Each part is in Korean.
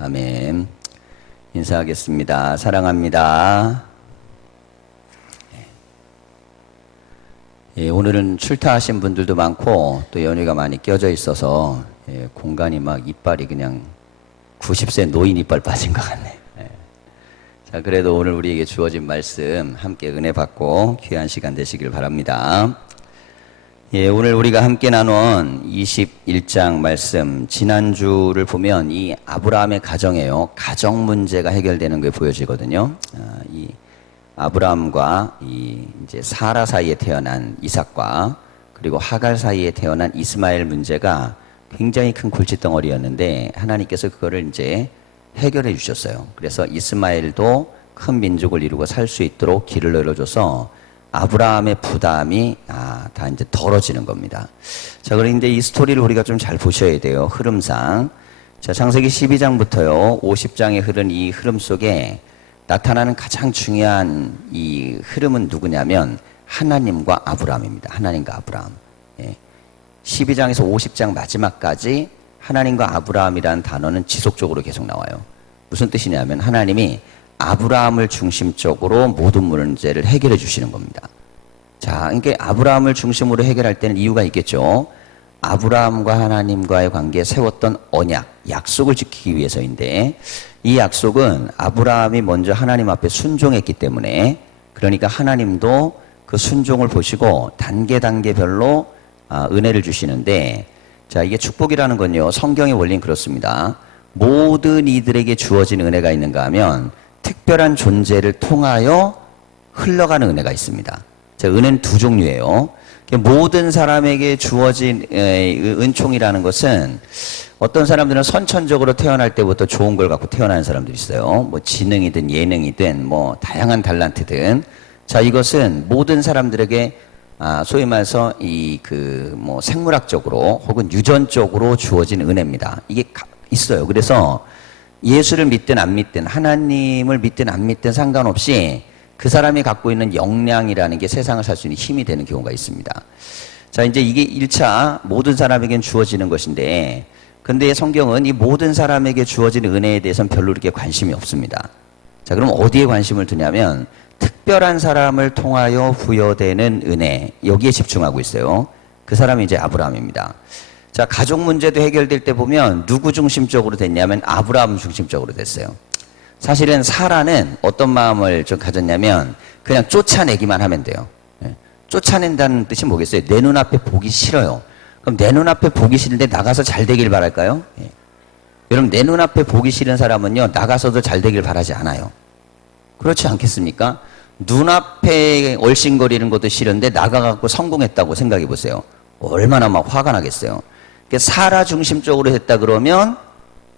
아멘. 인사하겠습니다. 사랑합니다. 오늘은 출타하신 분들도 많고 또 연휴가 많이 껴져 있어서 공간이 막 이빨이 그냥 90세 노인 이빨 빠진 것 같네. 자, 그래도 오늘 우리에게 주어진 말씀 함께 은혜 받고 귀한 시간 되시길 바랍니다. 오늘 우리가 함께 나눈 21장 말씀, 지난주를 보면 이 아브라함의 가정이에요. 가정 문제가 해결되는 게 보여지거든요. 이 아브라함과 이제 사라 사이에 태어난 이삭과 그리고 하갈 사이에 태어난 이스마엘 문제가 굉장히 큰 골칫덩어리였는데 하나님께서 그거를 이제 해결해 주셨어요. 그래서 이스마엘도 큰 민족을 이루고 살 수 있도록 길을 열어줘서 아브라함의 부담이 다 이제 덜어지는 겁니다. 자, 그런데 이 스토리를 우리가 좀 잘 보셔야 돼요. 흐름상. 자, 창세기 12장부터요 50장에 흐른 이 흐름 속에 나타나는 가장 중요한 이 흐름은 누구냐면 하나님과 아브라함입니다. 하나님과 아브라함. 12장에서 50장 마지막까지 하나님과 아브라함이라는 단어는 지속적으로 계속 나와요. 무슨 뜻이냐면 하나님이 아브라함을 중심적으로 모든 문제를 해결해 주시는 겁니다. 자, 그러니까 아브라함을 중심으로 해결할 때는 이유가 있겠죠. 아브라함과 하나님과의 관계에 세웠던 언약, 약속을 지키기 위해서인데 이 약속은 아브라함이 먼저 하나님 앞에 순종했기 때문에 그러니까 하나님도 그 순종을 보시고 단계별로 은혜를 주시는데 자, 이게 축복이라는 건요 성경의 원리는 그렇습니다. 모든 이들에게 주어진 은혜가 있는가 하면 특별한 존재를 통하여 흘러가는 은혜가 있습니다. 자, 은혜는 두 종류예요. 모든 사람에게 주어진 은총이라는 것은 어떤 사람들은 선천적으로 태어날 때부터 좋은 걸 갖고 태어나는 사람들이 있어요. 뭐 지능이든 예능이든 뭐 다양한 달란트든. 자, 이것은 모든 사람들에게 소위 말해서 뭐 생물학적으로 혹은 유전적으로 주어진 은혜입니다. 이게 있어요. 그래서 예수를 믿든 안 믿든 하나님을 믿든 안 믿든 상관없이 그 사람이 갖고 있는 역량이라는 게 세상을 살 수 있는 힘이 되는 경우가 있습니다. 자, 이제 이게 1차 모든 사람에겐 주어지는 것인데 근데 성경은 이 모든 사람에게 주어진 은혜에 대해서는 별로 그렇게 관심이 없습니다. 자, 그럼 어디에 관심을 두냐면 특별한 사람을 통하여 부여되는 은혜, 여기에 집중하고 있어요. 그 사람이 이제 아브라함입니다. 자, 가족 문제도 해결될 때 보면 누구 중심적으로 됐냐면 아브라함 중심적으로 됐어요. 사실은 사라는 어떤 마음을 좀 가졌냐면 그냥 쫓아내기만 하면 돼요. 쫓아낸다는 뜻이 뭐겠어요? 내 눈앞에 보기 싫어요. 그럼 내 눈앞에 보기 싫은데 나가서 잘 되길 바랄까요? 여러분, 내 눈앞에 보기 싫은 사람은요 나가서도 잘 되길 바라지 않아요. 그렇지 않겠습니까? 눈앞에 얼씬거리는 것도 싫은데 나가갖고 성공했다고 생각해 보세요. 얼마나 막 화가 나겠어요. 사라 중심적으로 했다 그러면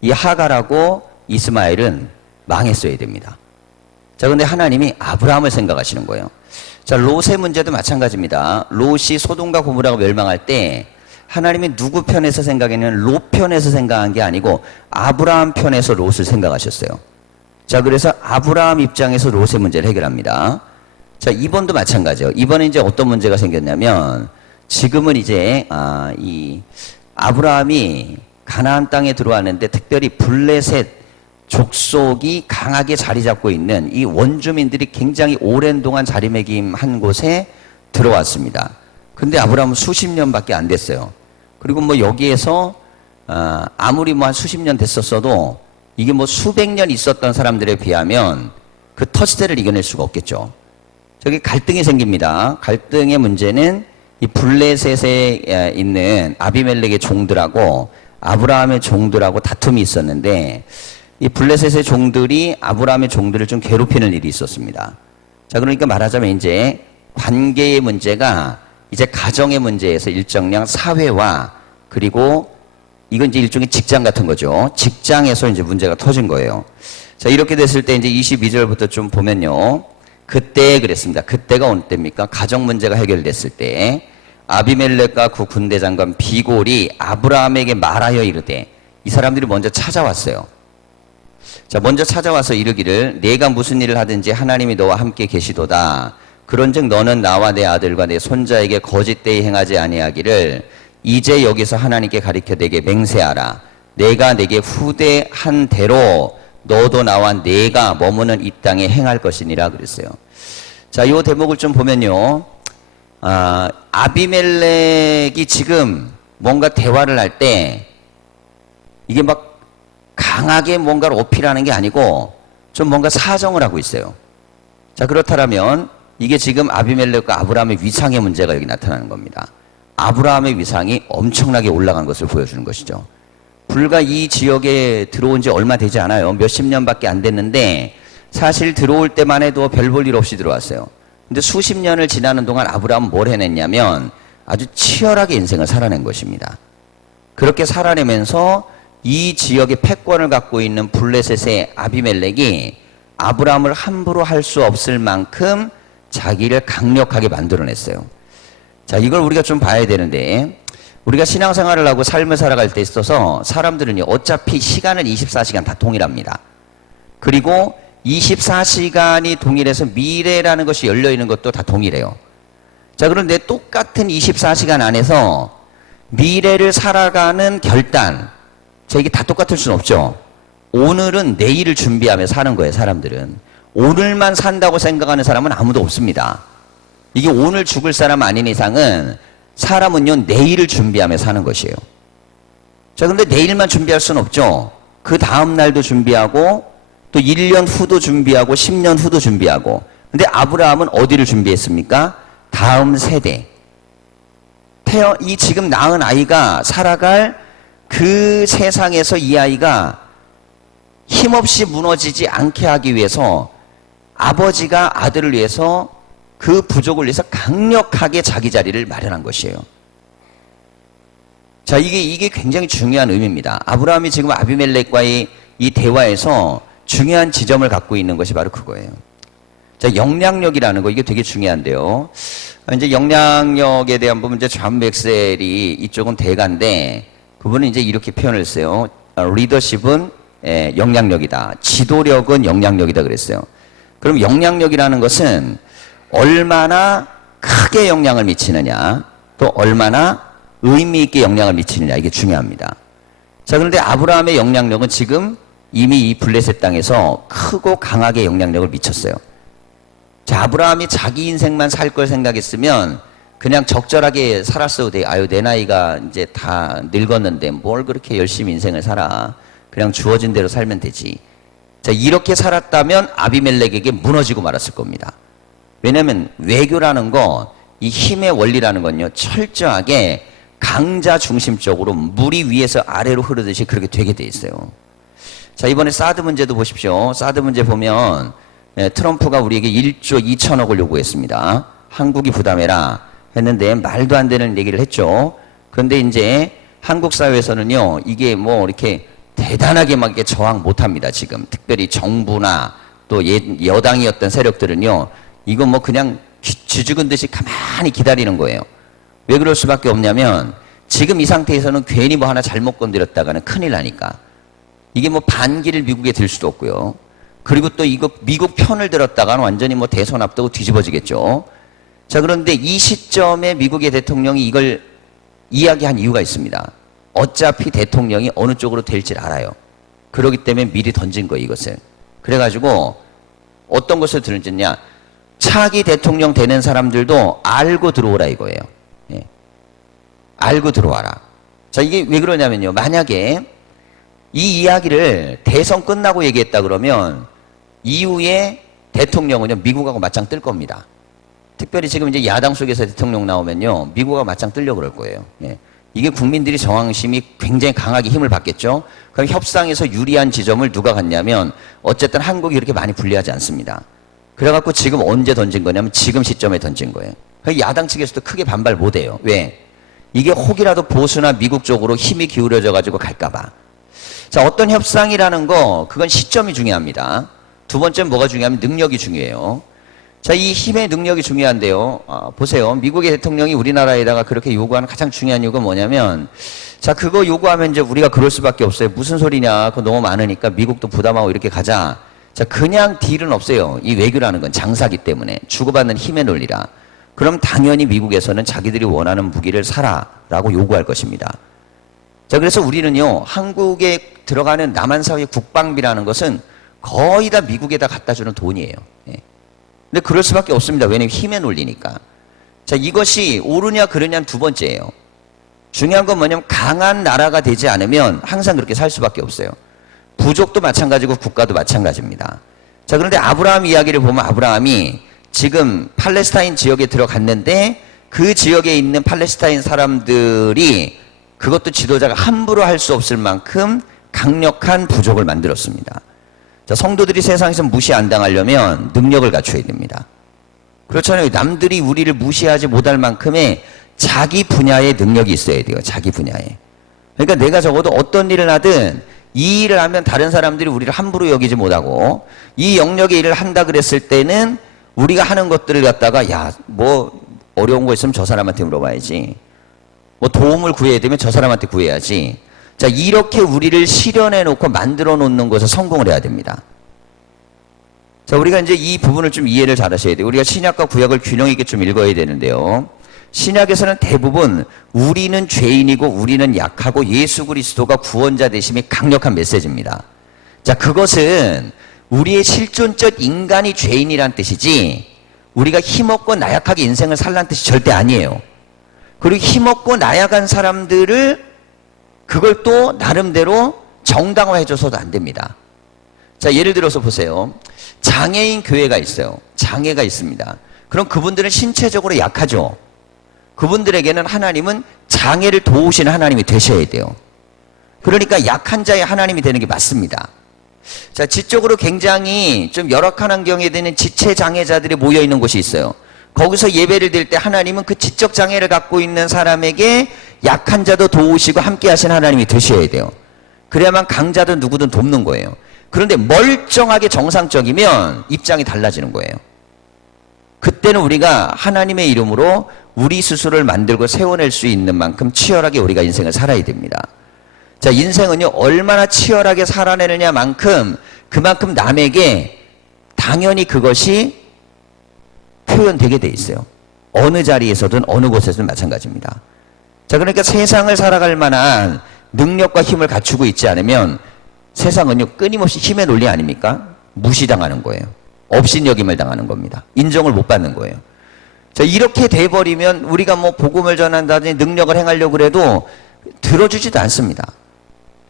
이 하갈하고 이스마엘은 망했어야 됩니다. 자, 근데 하나님이 아브라함을 생각하시는 거예요. 자, 롯의 문제도 마찬가지입니다. 롯이 소돔과 고모라가 멸망할 때 하나님이 누구 편에서 생각했냐면 롯 편에서 생각한 게 아니고 아브라함 편에서 롯을 생각하셨어요. 자, 그래서 아브라함 입장에서 롯의 문제를 해결합니다. 자, 이번도 마찬가지예요. 이번에 이제 어떤 문제가 생겼냐면 지금은 이제 이 아브라함이 가나안 땅에 들어왔는데 특별히 블레셋 족속이 강하게 자리 잡고 있는 이 원주민들이 굉장히 오랜 동안 자리매김한 곳에 들어왔습니다. 근데 아브라함은 수십 년밖에 안 됐어요. 그리고 뭐 여기에서 아무리 뭐 한 수십 년 됐었어도 이게 뭐 수백 년 있었던 사람들에 비하면 그 터치대를 이겨낼 수가 없겠죠. 저기 갈등이 생깁니다. 갈등의 문제는 이 블레셋에 있는 아비멜렉의 종들하고 아브라함의 종들하고 다툼이 있었는데 이 블레셋의 종들이 아브라함의 종들을 좀 괴롭히는 일이 있었습니다. 자, 그러니까 말하자면 이제 관계의 문제가 이제 가정의 문제에서 일정량 사회와 그리고 이건 이제 일종의 직장 같은 거죠. 직장에서 이제 문제가 터진 거예요. 자, 이렇게 됐을 때 이제 22절부터 좀 보면요. 그때 그랬습니다. 그때가 어느 때입니까? 가정 문제가 해결됐을 때 아비멜렉과 그 군대 장관 비골이 아브라함에게 말하여 이르되 이 사람들이 먼저 찾아왔어요. 자, 먼저 찾아와서 이르기를 내가 무슨 일을 하든지 하나님이 너와 함께 계시도다. 그런즉 너는 나와 내 아들과 내 손자에게 거짓되이 행하지 아니하기를 이제 여기서 하나님께 가리켜 내게 맹세하라. 내가 내게 후대한 대로 너도 나와 내가 머무는 이 땅에 행할 것이니라 그랬어요. 자, 이 대목을 좀 보면요. 아비멜렉이 지금 뭔가 대화를 할 때 이게 막 강하게 뭔가를 어필하는 게 아니고 좀 뭔가 사정을 하고 있어요. 자, 그렇다면 이게 지금 아비멜렉과 아브라함의 위상의 문제가 여기 나타나는 겁니다. 아브라함의 위상이 엄청나게 올라간 것을 보여주는 것이죠. 불과 이 지역에 들어온 지 얼마 되지 않아요. 몇십 년밖에 안 됐는데 사실 들어올 때만 해도 별 볼 일 없이 들어왔어요. 근데 수십 년을 지나는 동안 아브라함은 뭘 해냈냐면 아주 치열하게 인생을 살아낸 것입니다. 그렇게 살아내면서 이 지역의 패권을 갖고 있는 블레셋의 아비멜렉이 아브라함을 함부로 할 수 없을 만큼 자기를 강력하게 만들어냈어요. 자, 이걸 우리가 좀 봐야 되는데 우리가 신앙생활을 하고 삶을 살아갈 때 있어서 사람들은요, 어차피 시간은 24시간 다 동일합니다. 그리고 24시간이 동일해서 미래라는 것이 열려있는 것도 다 동일해요. 자, 그런데 똑같은 24시간 안에서 미래를 살아가는 결단, 자, 이게 다 똑같을 수는 없죠. 오늘은 내일을 준비하며 사는 거예요, 사람들은. 오늘만 산다고 생각하는 사람은 아무도 없습니다. 이게 오늘 죽을 사람 아닌 이상은 사람은요, 내일을 준비하며 사는 것이에요. 자, 근데 내일만 준비할 수는 없죠. 그 다음 날도 준비하고 또 1년 후도 준비하고 10년 후도 준비하고. 근데 아브라함은 어디를 준비했습니까? 다음 세대. 이 지금 낳은 아이가 살아갈 그 세상에서 이 아이가 힘없이 무너지지 않게 하기 위해서 아버지가 아들을 위해서 그 부족을 위해서 강력하게 자기 자리를 마련한 것이에요. 자, 이게 굉장히 중요한 의미입니다. 아브라함이 지금 아비멜렉과의 이 대화에서 중요한 지점을 갖고 있는 것이 바로 그거예요. 자, 영향력이라는 거, 이게 되게 중요한데요. 이제 영향력에 대한 부분, 이제 존 맥셀이 이쪽은 대가인데, 그분은 이제 이렇게 표현을 했어요. 리더십은 영향력이다. 지도력은 영향력이다 그랬어요. 그럼 영향력이라는 것은 얼마나 크게 영향을 미치느냐, 또 얼마나 의미 있게 영향을 미치느냐, 이게 중요합니다. 자, 그런데 아브라함의 영향력은 지금 이미 이 블레셋 땅에서 크고 강하게 영향력을 미쳤어요. 자, 아브라함이 자기 인생만 살 걸 생각했으면 그냥 적절하게 살았어도 돼. 아유, 내 나이가 이제 다 늙었는데 뭘 그렇게 열심히 인생을 살아. 그냥 주어진 대로 살면 되지. 자, 이렇게 살았다면 아비멜렉에게 무너지고 말았을 겁니다. 왜냐하면 외교라는 거, 이 힘의 원리라는 건요, 철저하게 강자 중심적으로 물이 위에서 아래로 흐르듯이 그렇게 되게 돼 있어요. 자, 이번에 사드 문제도 보십시오. 사드 문제 보면 트럼프가 우리에게 1조 2천억을 요구했습니다. 한국이 부담해라 했는데 말도 안 되는 얘기를 했죠. 그런데 이제 한국 사회에서는요, 이게 뭐 이렇게 대단하게 막 이렇게 저항 못 합니다, 지금. 특별히 정부나 또 여당이었던 세력들은요, 이거 뭐 그냥 쥐죽은 듯이 가만히 기다리는 거예요. 왜 그럴 수밖에 없냐면 지금 이 상태에서는 괜히 뭐 하나 잘못 건드렸다가는 큰일 나니까. 이게 뭐 반기를 미국에 들 수도 없고요. 그리고 또 이거 미국 편을 들었다가는 완전히 뭐 대선 앞두고 뒤집어지겠죠. 자, 그런데 이 시점에 미국의 대통령이 이걸 이야기한 이유가 있습니다. 어차피 대통령이 어느 쪽으로 될지 알아요. 그렇기 때문에 미리 던진 거예요, 이것을. 그래가지고 어떤 것을 들은지냐, 차기 대통령 되는 사람들도 알고 들어오라 이거예요. 예. 알고 들어와라. 자, 이게 왜 그러냐면요, 만약에 이 이야기를 대선 끝나고 얘기했다 그러면 이후에 대통령은요, 미국하고 맞짱 뜰 겁니다. 특별히 지금 이제 야당 속에서 대통령 나오면요, 미국하고 맞짱 뜨려고 그럴 거예요. 예. 이게 국민들이 저항심이 굉장히 강하게 힘을 받겠죠. 그럼 협상에서 유리한 지점을 누가 갖냐면 어쨌든 한국이 이렇게 많이 불리하지 않습니다. 그래갖고 지금 언제 던진 거냐면 지금 시점에 던진 거예요. 야당 측에서도 크게 반발 못해요. 왜? 이게 혹이라도 보수나 미국 쪽으로 힘이 기울어져 가지고 갈까봐. 자, 어떤 협상이라는 거, 그건 시점이 중요합니다. 두 번째는 뭐가 중요하면 능력이 중요해요. 자, 이 힘의 능력이 중요한데요. 보세요. 미국의 대통령이 우리나라에다가 그렇게 요구하는 가장 중요한 이유가 뭐냐면, 자, 그거 요구하면 이제 우리가 그럴 수밖에 없어요. 무슨 소리냐. 그거 너무 많으니까 미국도 부담하고 이렇게 가자. 자, 그냥 딜은 없어요. 이 외교라는 건 장사기 때문에. 주고받는 힘의 논리라. 그럼 당연히 미국에서는 자기들이 원하는 무기를 사라라고 요구할 것입니다. 자, 그래서 우리는요, 한국에 들어가는 남한 사회의 국방비라는 것은 거의 다 미국에다 갖다 주는 돈이에요. 예. 근데 그럴 수밖에 없습니다. 왜냐면 힘에 놀리니까. 자, 이것이 옳으냐 그르냐는 두 번째예요. 중요한 건 뭐냐면 강한 나라가 되지 않으면 항상 그렇게 살 수밖에 없어요. 부족도 마찬가지고 국가도 마찬가지입니다. 자, 그런데 아브라함 이야기를 보면 아브라함이 지금 팔레스타인 지역에 들어갔는데 그 지역에 있는 팔레스타인 사람들이 그것도 지도자가 함부로 할 수 없을 만큼 강력한 부족을 만들었습니다. 자, 성도들이 세상에서 무시 안 당하려면 능력을 갖춰야 됩니다. 그렇잖아요. 남들이 우리를 무시하지 못할 만큼의 자기 분야의 능력이 있어야 돼요. 자기 분야에. 그러니까 내가 적어도 어떤 일을 하든 이 일을 하면 다른 사람들이 우리를 함부로 여기지 못하고 이 영역의 일을 한다 그랬을 때는 우리가 하는 것들을 갖다가 야, 뭐 어려운 거 있으면 저 사람한테 물어봐야지. 뭐 도움을 구해야 되면 저 사람한테 구해야지. 자, 이렇게 우리를 실현해 놓고 만들어 놓는 것에 성공을 해야 됩니다. 자, 우리가 이제 이 부분을 좀 이해를 잘 하셔야 돼요. 우리가 신약과 구약을 균형 있게 좀 읽어야 되는데요. 신약에서는 대부분 우리는 죄인이고 우리는 약하고 예수 그리스도가 구원자 되심이 강력한 메시지입니다. 자, 그것은 우리의 실존적 인간이 죄인이란 뜻이지 우리가 힘없고 나약하게 인생을 살라는 뜻이 절대 아니에요. 그리고 힘없고 나약한 사람들을 그걸 또 나름대로 정당화해줘서도 안 됩니다. 자, 예를 들어서 보세요. 장애인 교회가 있어요. 장애가 있습니다. 그럼 그분들은 신체적으로 약하죠. 그분들에게는 하나님은 장애를 도우시는 하나님이 되셔야 돼요. 그러니까 약한 자의 하나님이 되는 게 맞습니다. 자, 지적으로 굉장히 좀 열악한 환경에 되는 지체 장애자들이 모여 있는 곳이 있어요. 거기서 예배를 드릴 때 하나님은 그 지적 장애를 갖고 있는 사람에게 약한 자도 도우시고 함께 하신 하나님이 되셔야 돼요. 그래야만 강자든 누구든 돕는 거예요. 그런데 멀쩡하게 정상적이면 입장이 달라지는 거예요. 그때는 우리가 하나님의 이름으로 우리 스스로를 만들고 세워낼 수 있는 만큼 치열하게 우리가 인생을 살아야 됩니다. 자, 인생은요, 얼마나 치열하게 살아내느냐만큼 그만큼 남에게 당연히 그것이 표현되게 돼 있어요. 어느 자리에서든 어느 곳에서든 마찬가지입니다. 자, 그러니까 세상을 살아갈 만한 능력과 힘을 갖추고 있지 않으면 세상은요, 끊임없이 힘의 논리 아닙니까? 무시당하는 거예요. 업신여김을 당하는 겁니다. 인정을 못 받는 거예요. 자, 이렇게 돼버리면 우리가 뭐 복음을 전한다든지 능력을 행하려고 그래도 들어주지도 않습니다.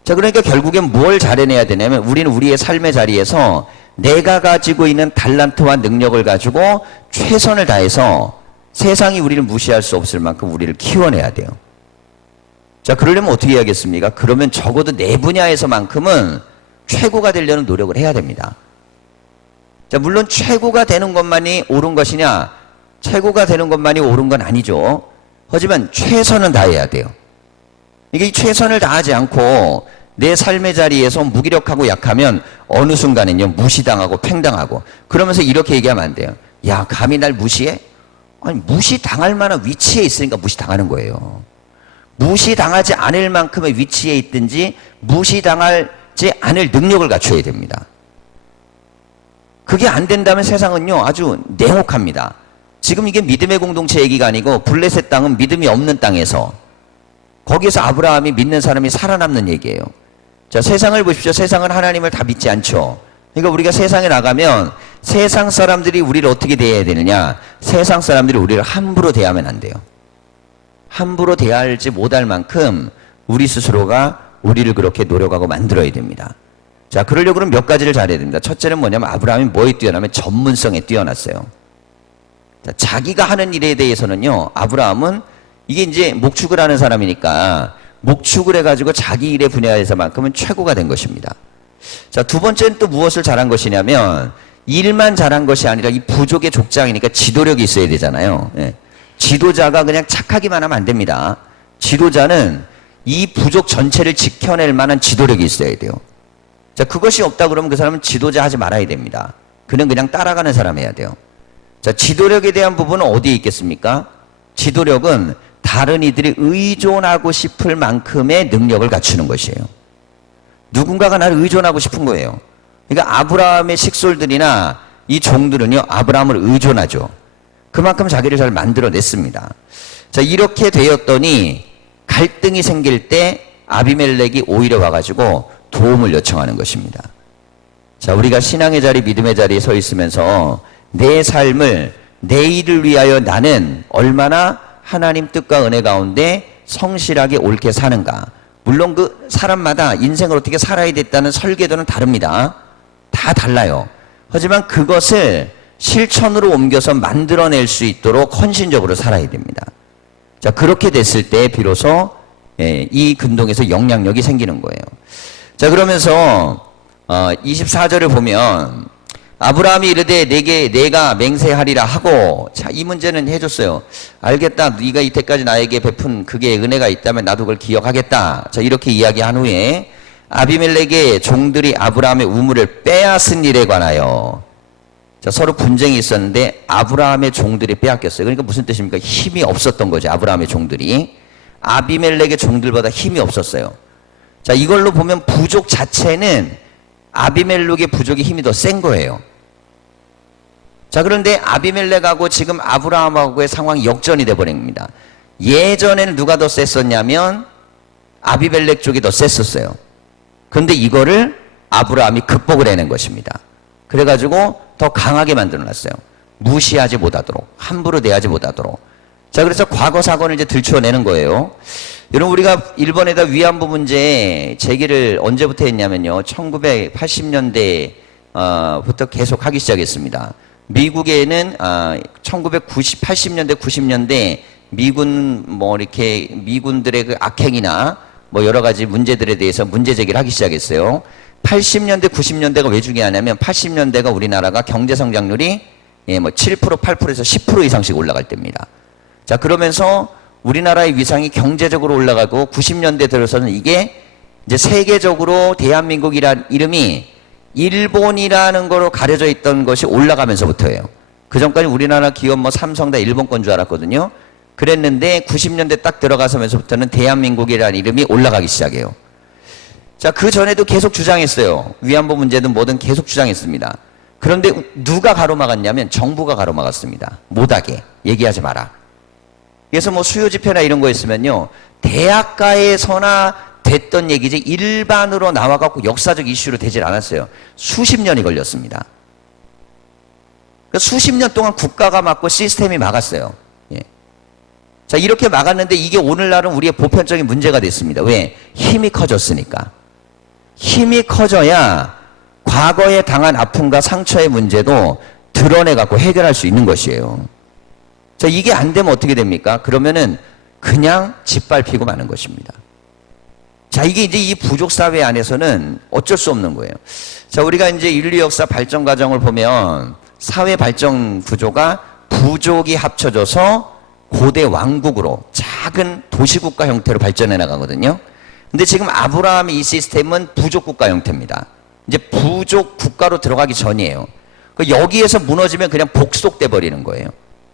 자, 그러니까 결국엔 뭘 잘해내야 되냐면 우리는 우리의 삶의 자리에서 내가 가지고 있는 달란트와 능력을 가지고 최선을 다해서 세상이 우리를 무시할 수 없을 만큼 우리를 키워내야 돼요. 자, 그러려면 어떻게 해야겠습니까? 그러면 적어도 내 분야에서만큼은 최고가 되려는 노력을 해야 됩니다. 자, 물론 최고가 되는 것만이 옳은 것이냐? 최고가 되는 것만이 옳은 건 아니죠. 하지만 최선은 다해야 돼요. 이게 최선을 다하지 않고 내 삶의 자리에서 무기력하고 약하면 어느 순간은요, 무시당하고 팽당하고 그러면서 이렇게 얘기하면 안 돼요. 야, 감히 날 무시해? 아니, 무시당할 만한 위치에 있으니까 무시당하는 거예요. 무시당하지 않을 만큼의 위치에 있든지 무시당하지 않을 능력을 갖춰야 됩니다. 그게 안 된다면 세상은요, 아주 냉혹합니다. 지금 이게 믿음의 공동체 얘기가 아니고 블레셋 땅은 믿음이 없는 땅에서 거기에서 아브라함이 믿는 사람이 살아남는 얘기예요. 자, 세상을 보십시오. 세상은 하나님을 다 믿지 않죠. 그러니까 우리가 세상에 나가면 세상 사람들이 우리를 어떻게 대해야 되느냐? 세상 사람들이 우리를 함부로 대하면 안 돼요. 함부로 대하지 못할 만큼 우리 스스로가 우리를 그렇게 노력하고 만들어야 됩니다. 자, 그러려고 그러면 몇 가지를 잘해야 됩니다. 첫째는 뭐냐면 아브라함이 뭐에 뛰어나면 전문성에 뛰어났어요. 자, 자기가 하는 일에 대해서는요, 아브라함은 이게 이제 목축을 하는 사람이니까 목축을 해가지고 자기 일의 분야에서만큼은 최고가 된 것입니다. 자, 두 번째는 또 무엇을 잘한 것이냐면 일만 잘한 것이 아니라 이 부족의 족장이니까 지도력이 있어야 되잖아요. 예. 지도자가 그냥 착하기만 하면 안 됩니다. 지도자는 이 부족 전체를 지켜낼 만한 지도력이 있어야 돼요. 자, 그것이 없다 그러면 그 사람은 지도자 하지 말아야 됩니다. 그는 그냥 따라가는 사람 해야 돼요. 자, 지도력에 대한 부분은 어디에 있겠습니까? 지도력은 다른 이들이 의존하고 싶을 만큼의 능력을 갖추는 것이에요. 누군가가 나를 의존하고 싶은 거예요. 그러니까 아브라함의 식솔들이나 이 종들은요, 아브라함을 의존하죠. 그만큼 자기를 잘 만들어냈습니다. 자, 이렇게 되었더니 갈등이 생길 때 아비멜렉이 오히려 와가지고 도움을 요청하는 것입니다. 자, 우리가 신앙의 자리, 믿음의 자리에 서 있으면서 내 삶을 내일을 위하여 나는 얼마나 하나님 뜻과 은혜 가운데 성실하게 옳게 사는가. 물론 그 사람마다 인생을 어떻게 살아야 됐다는 설계도는 다릅니다. 다 달라요. 하지만 그것을 실천으로 옮겨서 만들어낼 수 있도록 헌신적으로 살아야 됩니다. 자, 그렇게 됐을 때 비로소 이 근동에서 영향력이 생기는 거예요. 자, 그러면서 24절을 보면 아브라함이 이르되 내가 맹세하리라 하고, 자, 이 문제는 해줬어요. 알겠다. 네가 이때까지 나에게 베푼 그게 은혜가 있다면 나도 그걸 기억하겠다. 자, 이렇게 이야기한 후에 아비멜렉의 종들이 아브라함의 우물을 빼앗은 일에 관하여, 자, 서로 분쟁이 있었는데 아브라함의 종들이 빼앗겼어요. 그러니까 무슨 뜻입니까? 힘이 없었던 거죠. 아브라함의 종들이 아비멜렉의 종들보다 힘이 없었어요. 자, 이걸로 보면 부족 자체는 아비멜렉의 부족이 힘이 더 센 거예요. 자, 그런데 아비멜렉하고 지금 아브라함하고의 상황이 역전이 돼버립니다. 예전에는 누가 더 셌었냐면 아비멜렉 쪽이 더 셌었어요. 그런데 이거를 아브라함이 극복을 해낸 것입니다. 그래가지고 더 강하게 만들어놨어요. 무시하지 못하도록, 함부로 대하지 못하도록. 자, 그래서 과거 사건을 이제 들추어내는 거예요. 여러분, 우리가 일본에다 위안부 문제 제기를 언제부터 했냐면요, 1980년대부터 계속 하기 시작했습니다. 미국에는 1980년대, 90년대 미군 미군들의 그 악행이나 뭐 여러 가지 문제들에 대해서 문제 제기를 하기 시작했어요. 80년대, 90년대가 왜 중요하냐면 80년대가 우리나라가 경제 성장률이 7%, 8%에서 10% 이상씩 올라갈 때입니다. 자, 그러면서 우리나라의 위상이 경제적으로 올라가고 90년대 들어서는 이게 이제 세계적으로 대한민국이라는 이름이 일본이라는 거로 가려져 있던 것이 올라가면서부터예요. 그 전까지 우리나라 기업 삼성 다 일본 건 줄 알았거든요. 그랬는데 90년대 딱 들어가서면서부터는 대한민국이라는 이름이 올라가기 시작해요. 자, 그 전에도 계속 주장했어요. 위안부 문제든 뭐든 계속 주장했습니다. 그런데 누가 가로막았냐면 정부가 가로막았습니다. 못하게 얘기하지 마라. 그래서 수요 집회나 이런 거 있으면요, 대학가에서나 됐던 얘기지 일반으로 나와갖고 역사적 이슈로 되질 않았어요. 수십 년이 걸렸습니다. 그러니까 수십 년 동안 국가가 막고 시스템이 막았어요. 예. 자, 이렇게 막았는데 이게 오늘날은 우리의 보편적인 문제가 됐습니다. 왜? 힘이 커졌으니까. 힘이 커져야 과거에 당한 아픔과 상처의 문제도 드러내갖고 해결할 수 있는 것이에요. 자, 이게 안 되면 어떻게 됩니까? 그러면은 그냥 짓밟히고 마는 것입니다. 자, 이게 이제 이 부족 사회 안에서는 어쩔 수 없는 거예요. 자, 우리가 이제 인류 역사 발전 과정을 보면 사회 발전 구조가 부족이 합쳐져서 고대 왕국으로 작은 도시국가 형태로 발전해 나가거든요. 근데 지금 아브라함의 이 시스템은 부족 국가 형태입니다. 이제 부족 국가로 들어가기 전이에요. 여기에서 무너지면 그냥 복속돼 버리는 거예요.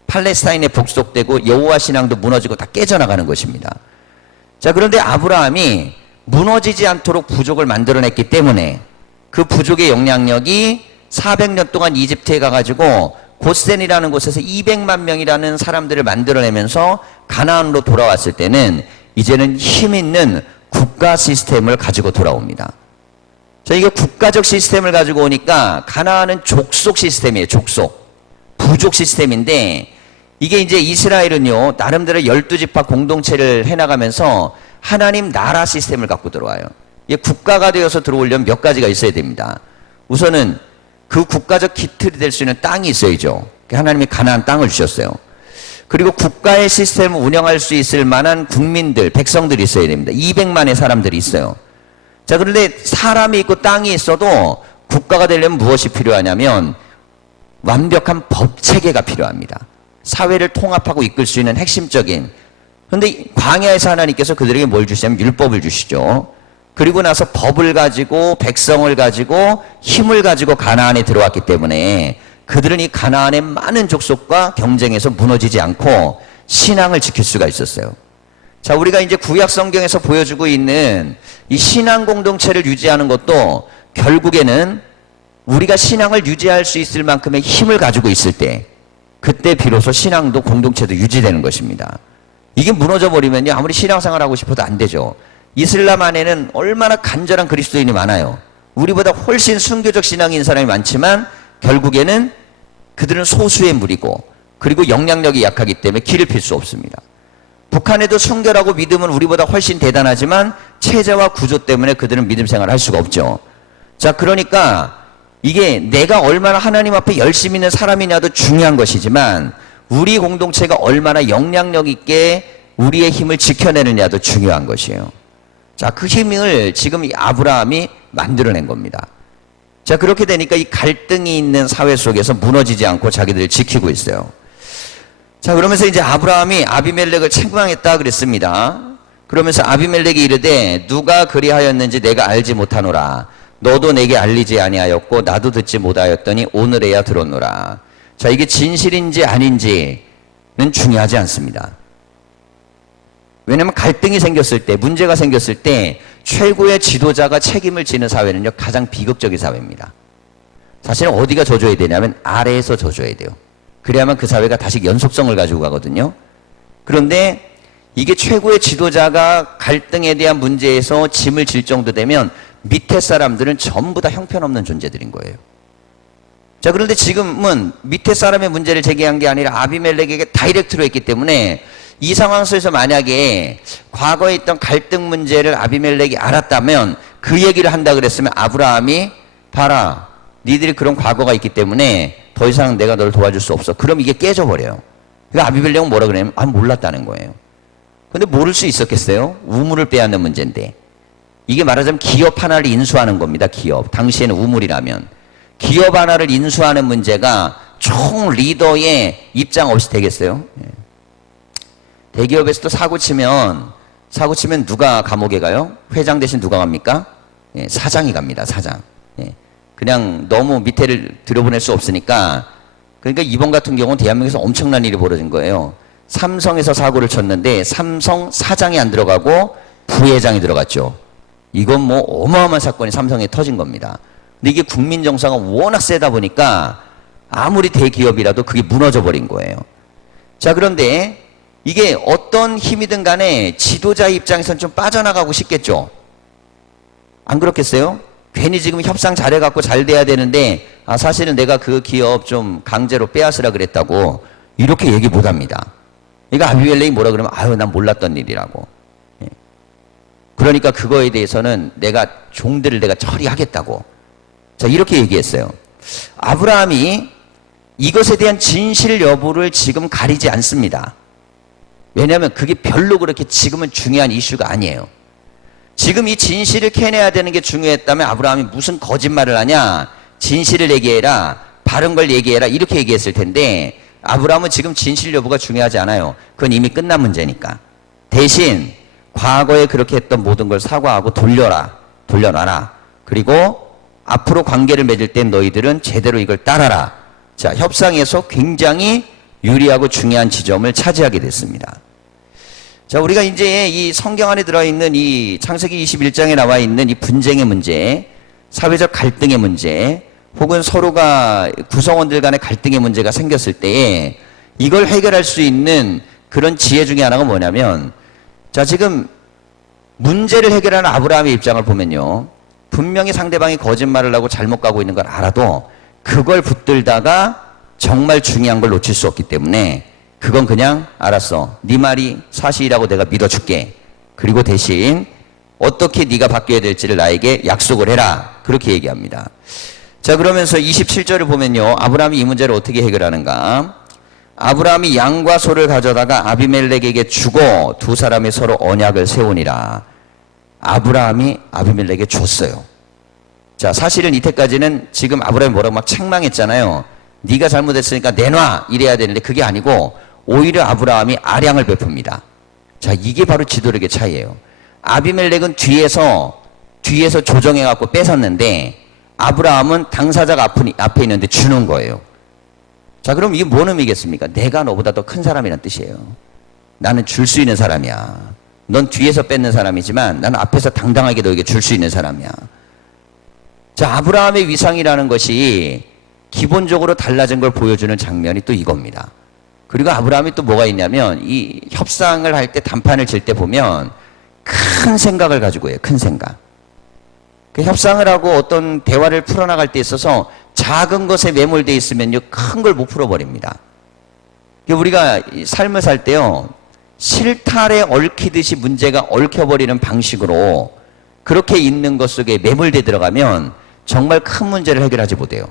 팔레스타인에 복속되고 여호와 신앙도 무너지고 다 깨져나가는 것입니다. 자, 그런데 아브라함이 무너지지 않도록 부족을 만들어냈기 때문에 그 부족의 영향력이 400년 동안 이집트에 가가지고 고센이라는 곳에서 200만 명이라는 사람들을 만들어내면서 가나안으로 돌아왔을 때는 이제는 힘 있는 국가 시스템을 가지고 돌아옵니다. 자, 이게 국가적 시스템을 가지고 오니까 가나안은 족속 시스템이에요. 족속. 부족 시스템인데 이게 이제 이스라엘은요, 나름대로 12지파 공동체를 해나가면서 하나님 나라 시스템을 갖고 들어와요. 이게 국가가 되어서 들어오려면 몇 가지가 있어야 됩니다. 우선은 그 국가적 기틀이 될 수 있는 땅이 있어야죠. 하나님이 가나안 땅을 주셨어요. 그리고 국가의 시스템을 운영할 수 있을 만한 국민들, 백성들이 있어야 됩니다. 200만의 사람들이 있어요. 자, 그런데 사람이 있고 땅이 있어도 국가가 되려면 무엇이 필요하냐면 완벽한 법 체계가 필요합니다. 사회를 통합하고 이끌 수 있는 핵심적인. 그런데 광야에서 하나님께서 그들에게 뭘 주시냐면 율법을 주시죠. 그리고 나서 법을 가지고 백성을 가지고 힘을 가지고 가나안에 들어왔기 때문에 그들은 이 가나안의 많은 족속과 경쟁에서 무너지지 않고 신앙을 지킬 수가 있었어요. 자, 우리가 이제 구약 성경에서 보여주고 있는 이 신앙 공동체를 유지하는 것도 결국에는 우리가 신앙을 유지할 수 있을 만큼의 힘을 가지고 있을 때, 그때 비로소 신앙도 공동체도 유지되는 것입니다. 이게 무너져 버리면요, 아무리 신앙생활 하고 싶어도 안 되죠. 이슬람 안에는 얼마나 간절한 그리스도인이 많아요. 우리보다 훨씬 순교적 신앙인 사람이 많지만 결국에는 그들은 소수의 무리고 그리고 영향력이 약하기 때문에 길을 필 수 없습니다. 북한에도 순결하고 믿음은 우리보다 훨씬 대단하지만 체제와 구조 때문에 그들은 믿음 생활을 할 수가 없죠. 자, 그러니까 이게 내가 얼마나 하나님 앞에 열심히 있는 사람이냐도 중요한 것이지만 우리 공동체가 얼마나 영향력 있게 우리의 힘을 지켜내느냐도 중요한 것이에요. 자, 그 힘을 지금 이 아브라함이 만들어낸 겁니다. 자, 그렇게 되니까 이 갈등이 있는 사회 속에서 무너지지 않고 자기들을 지키고 있어요. 자, 그러면서 이제 아브라함이 아비멜렉을 책망했다 그랬습니다. 그러면서 아비멜렉이 이르되 누가 그리하였는지 내가 알지 못하노라. 너도 내게 알리지 아니하였고 나도 듣지 못하였더니 오늘에야 들었노라. 자, 이게 진실인지 아닌지는 중요하지 않습니다. 왜냐하면 갈등이 생겼을 때, 문제가 생겼을 때 최고의 지도자가 책임을 지는 사회는요, 가장 비극적인 사회입니다. 사실은 어디가 져줘야 되냐면 아래에서 져줘야 돼요. 그래야만 그 사회가 다시 연속성을 가지고 가거든요. 그런데 이게 최고의 지도자가 갈등에 대한 문제에서 짐을 질 정도 되면 밑에 사람들은 전부 다 형편없는 존재들인 거예요. 자, 그런데 지금은 밑에 사람의 문제를 제기한 게 아니라 아비멜렉에게 다이렉트로 했기 때문에 이 상황 속에서 만약에 과거에 있던 갈등 문제를 아비멜렉이 알았다면 그 얘기를 한다 그랬으면 아브라함이 봐라, 니들이 그런 과거가 있기 때문에 더 이상 내가 너를 도와줄 수 없어. 그럼 이게 깨져버려요. 그러니까 아비멜렉은 뭐라 그러냐면 몰랐다는 거예요. 근데 모를 수 있었겠어요? 우물을 빼앗는 문제인데. 이게 말하자면 기업 하나를 인수하는 겁니다. 기업. 당시에는 우물이라면. 기업 하나를 인수하는 문제가 총 리더의 입장 없이 되겠어요? 대기업에서도 사고 치면 누가 감옥에 가요? 회장 대신 누가 갑니까? 사장이 갑니다. 사장. 그냥 너무 밑에를 들여보낼 수 없으니까. 그러니까 이번 같은 경우는 대한민국에서 엄청난 일이 벌어진 거예요. 삼성에서 사고를 쳤는데 삼성 사장이 안 들어가고 부회장이 들어갔죠. 이건 뭐 어마어마한 사건이 삼성에 터진 겁니다. 근데 이게 국민 정서가 워낙 세다 보니까 아무리 대기업이라도 그게 무너져 버린 거예요. 자, 그런데 이게 어떤 힘이든 간에 지도자 입장에서는 좀 빠져나가고 싶겠죠. 안 그렇겠어요? 괜히 지금 협상 잘해갖고 잘 돼야 되는데 사실은 내가 그 기업 좀 강제로 빼앗으라 그랬다고 이렇게 얘기 못합니다. 그러니까 아비멜렉이 뭐라 그러면 난 몰랐던 일이라고. 그러니까 그거에 대해서는 내가 종들을 내가 처리하겠다고. 자, 이렇게 얘기했어요. 아브라함이 이것에 대한 진실 여부를 지금 가리지 않습니다. 왜냐하면 그게 별로 그렇게 지금은 중요한 이슈가 아니에요. 지금 이 진실을 캐내야 되는 게 중요했다면 아브라함이 무슨 거짓말을 하냐, 진실을 얘기해라, 바른 걸 얘기해라 이렇게 얘기했을 텐데 아브라함은 지금 진실 여부가 중요하지 않아요. 그건 이미 끝난 문제니까. 대신 과거에 그렇게 했던 모든 걸 사과하고 돌려놔라. 그리고 앞으로 관계를 맺을 땐 너희들은 제대로 이걸 따라라. 자, 협상에서 굉장히 유리하고 중요한 지점을 차지하게 됐습니다. 자, 우리가 이제 이 성경 안에 들어있는 이 창세기 21장에 나와 있는 이 분쟁의 문제, 사회적 갈등의 문제, 혹은 서로가 구성원들 간의 갈등의 문제가 생겼을 때에 이걸 해결할 수 있는 그런 지혜 중에 하나가 뭐냐면, 자, 지금 문제를 해결하는 아브라함의 입장을 보면요, 분명히 상대방이 거짓말을 하고 잘못 가고 있는 걸 알아도 그걸 붙들다가 정말 중요한 걸 놓칠 수 없기 때문에 그건 그냥 알았어, 네 말이 사실이라고 내가 믿어줄게. 그리고 대신 어떻게 네가 바뀌어야 될지를 나에게 약속을 해라. 그렇게 얘기합니다. 자, 그러면서 27절을 보면요, 아브라함이 이 문제를 어떻게 해결하는가. 아브라함이 양과 소를 가져다가 아비멜렉에게 주고 두 사람이 서로 언약을 세우니라. 아브라함이 아비멜렉에게 줬어요. 자, 사실은 이때까지는 지금 아브라함이 뭐라고 막 책망했잖아요. 네가 잘못했으니까 내놔 이래야 되는데 그게 아니고 오히려 아브라함이 아량을 베풉니다. 자, 이게 바로 지도력의 차이예요. 아비멜렉은 뒤에서 조정해갖고 뺏었는데 아브라함은 당사자가 앞에 있는데 주는 거예요. 자, 그럼 이게 뭔 의미겠습니까? 내가 너보다 더 큰 사람이란 뜻이에요. 나는 줄 수 있는 사람이야. 넌 뒤에서 뺏는 사람이지만 나는 앞에서 당당하게 너에게 줄 수 있는 사람이야. 자, 아브라함의 위상이라는 것이 기본적으로 달라진 걸 보여주는 장면이 또 이겁니다. 그리고 아브라함이 또 뭐가 있냐면 이 협상을 할 때, 단판을 칠 때 보면 큰 생각을 가지고 해요. 큰 생각. 그 협상을 하고 어떤 대화를 풀어나갈 때 있어서 작은 것에 매몰되어 있으면요, 큰 걸 못 풀어버립니다. 우리가 삶을 살 때요, 실타래 얽히듯이 문제가 얽혀버리는 방식으로 그렇게 있는 것 속에 매몰돼 들어가면 정말 큰 문제를 해결하지 못해요.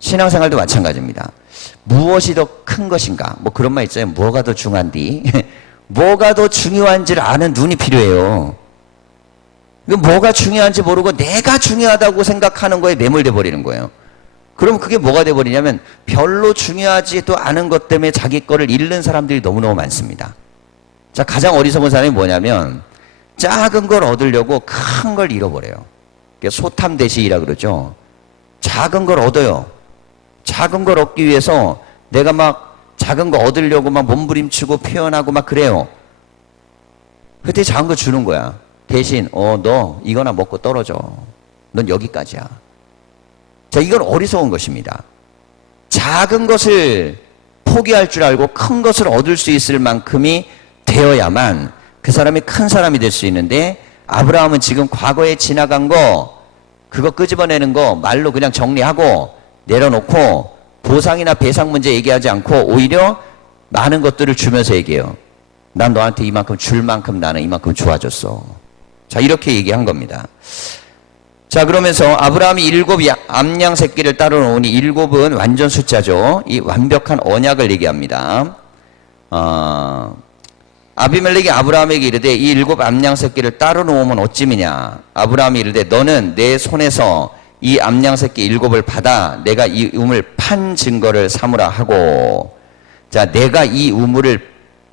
신앙생활도 마찬가지입니다. 무엇이 더 큰 것인가? 뭐 그런 말 있잖아요. 뭐가 더 중요한디? 뭐가 더 중요한지를 아는 눈이 필요해요. 뭐가 중요한지 모르고 내가 중요하다고 생각하는 거에 매몰돼 버리는 거예요. 그럼 그게 뭐가 돼 버리냐면 별로 중요하지도 않은 것 때문에 자기 거를 잃는 사람들이 너무너무 많습니다. 자, 가장 어리석은 사람이 뭐냐면 작은 걸 얻으려고 큰 걸 잃어버려요. 소탐대시이라 그러죠. 작은 걸 얻어요. 작은 걸 얻기 위해서 내가 막 작은 거 얻으려고 막 몸부림치고 표현하고 막 그래요. 그때 작은 거 주는 거야. 대신 너 이거나 먹고 떨어져. 넌 여기까지야. 자, 이건 어리석은 것입니다. 작은 것을 포기할 줄 알고 큰 것을 얻을 수 있을 만큼이 되어야만 그 사람이 큰 사람이 될 수 있는데, 아브라함은 지금 과거에 지나간 거 그거 끄집어내는 거 말로 그냥 정리하고 내려놓고 보상이나 배상 문제 얘기하지 않고 오히려 많은 것들을 주면서 얘기해요. 난 너한테 이만큼 줄 만큼 나는 이만큼 좋아졌어. 자, 이렇게 얘기한 겁니다. 자, 그러면서 아브라함이 7 암양 새끼를 따로 놓으니 7은 완전 숫자죠. 이 완벽한 언약을 얘기합니다. 아비멜렉이 아브라함에게 이르되 이 7 암양 새끼를 따로 놓으면 어찌미냐. 아브라함이 이르되 너는 내 손에서 이 암양 새끼 7을 받아 내가 이 우물 판 증거를 삼으라 하고. 자, 내가 이 우물을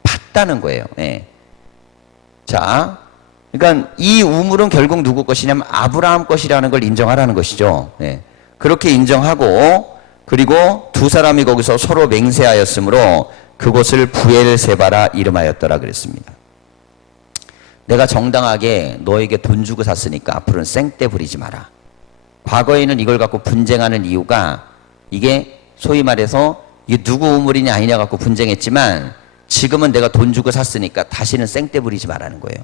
팠다는 거예요. 예. 자, 그러니까 이 우물은 결국 누구 것이냐면 아브라함 것이라는 걸 인정하라는 것이죠. 예. 그렇게 인정하고, 그리고 두 사람이 거기서 서로 맹세하였으므로 그곳을 부엘세바라 이름하였더라 그랬습니다. 내가 정당하게 너에게 돈 주고 샀으니까 앞으로는 생떼 부리지 마라. 과거에는 이걸 갖고 분쟁하는 이유가 이게 소위 말해서 이게 누구 우물이냐 아니냐 갖고 분쟁했지만, 지금은 내가 돈 주고 샀으니까 다시는 생떼 부리지 말라는 거예요.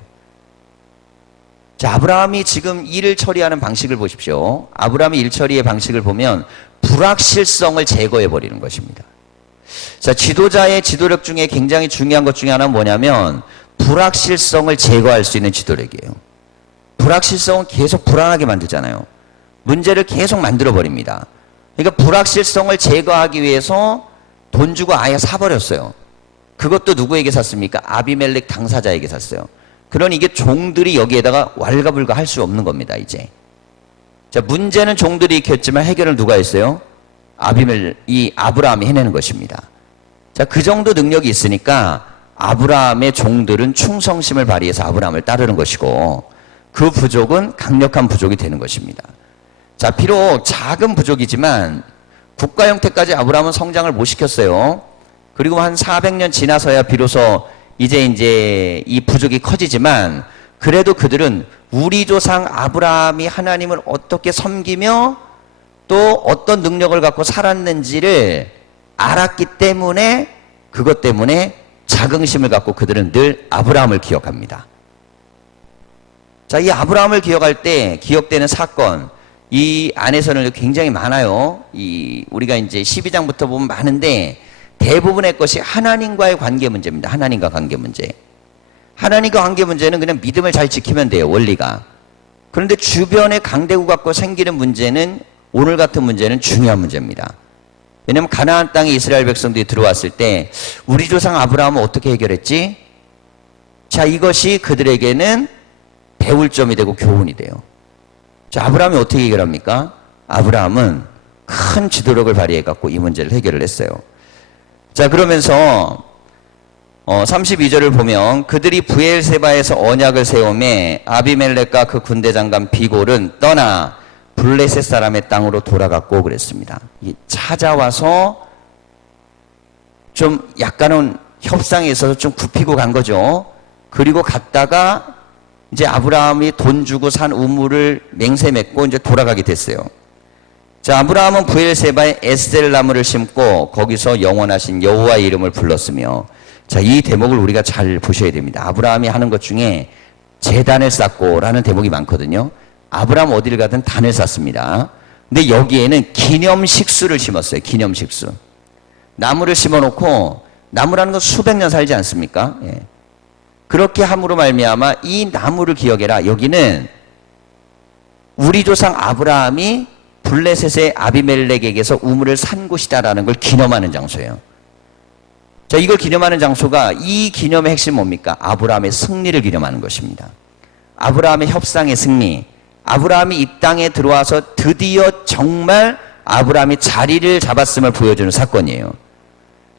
자, 아브라함이 지금 일을 처리하는 방식을 보십시오. 아브라함의 일 처리의 방식을 보면 불확실성을 제거해 버리는 것입니다. 자, 지도자의 지도력 중에 굉장히 중요한 것 중에 하나는 뭐냐면 불확실성을 제거할 수 있는 지도력이에요. 불확실성은 계속 불안하게 만들잖아요. 문제를 계속 만들어 버립니다. 그러니까 불확실성을 제거하기 위해서 돈 주고 아예 사버렸어요. 그것도 누구에게 샀습니까? 아비멜렉 당사자에게 샀어요. 그러니 이게 종들이 여기에다가 왈가불가 할 수 없는 겁니다, 이제. 자, 문제는 종들이 익혔지만 해결을 누가 했어요? 이 아브라함이 해내는 것입니다. 자, 그 정도 능력이 있으니까 아브라함의 종들은 충성심을 발휘해서 아브라함을 따르는 것이고, 그 부족은 강력한 부족이 되는 것입니다. 자, 비록 작은 부족이지만 국가 형태까지 아브라함은 성장을 못 시켰어요. 그리고 한 400년 지나서야 비로소 이제 이 부족이 커지지만, 그래도 그들은 우리 조상 아브라함이 하나님을 어떻게 섬기며 또 어떤 능력을 갖고 살았는지를 알았기 때문에, 그것 때문에 자긍심을 갖고 그들은 늘 아브라함을 기억합니다. 자, 이 아브라함을 기억할 때 기억되는 사건, 이 안에서는 굉장히 많아요. 우리가 이제 12장부터 보면 많은데 대부분의 것이 하나님과의 관계 문제입니다. 하나님과 관계 문제. 하나님과 관계 문제는 그냥 믿음을 잘 지키면 돼요, 원리가. 그런데 주변에 강대국 갖고 생기는 문제는, 오늘 같은 문제는 중요한 문제입니다. 왜냐하면 가나안 땅에 이스라엘 백성들이 들어왔을 때 우리 조상 아브라함은 어떻게 해결했지? 자, 이것이 그들에게는 배울 점이 되고 교훈이 돼요. 자, 아브라함이 어떻게 해결합니까? 아브라함은 큰 지도력을 발휘해 갖고 이 문제를 해결을 했어요. 자, 그러면서 32절을 보면 그들이 부엘세바에서 언약을 세우매 아비멜렉과 그 군대 장관 비골은 떠나 블레셋 사람의 땅으로 돌아갔고 그랬습니다. 찾아와서 좀 약간은 협상에 있어서 좀 굽히고 간 거죠. 그리고 갔다가 이제 아브라함이 돈 주고 산 우물을 맹세 맺고 이제 돌아가게 됐어요. 자, 아브라함은 부엘세바에 에스델 나무를 심고 거기서 영원하신 여호와의 이름을 불렀으며, 자, 이 대목을 우리가 잘 보셔야 됩니다. 아브라함이 하는 것 중에 제단을 쌓고 라는 대목이 많거든요. 아브라함 어디를 가든 단을 쌓습니다. 근데 여기에는 기념식수를 심었어요. 기념식수. 나무를 심어놓고, 나무라는 건 수백 년 살지 않습니까? 예. 그렇게 함으로 말미암아 이 나무를 기억해라. 여기는 우리 조상 아브라함이 블레셋의 아비멜렉에게서 우물을 산 곳이다라는 걸 기념하는 장소예요. 자, 이걸 기념하는 장소가, 이 기념의 핵심 뭡니까? 아브라함의 승리를 기념하는 것입니다. 아브라함의 협상의 승리. 아브라함이 이 땅에 들어와서 드디어 정말 아브라함이 자리를 잡았음을 보여주는 사건이에요.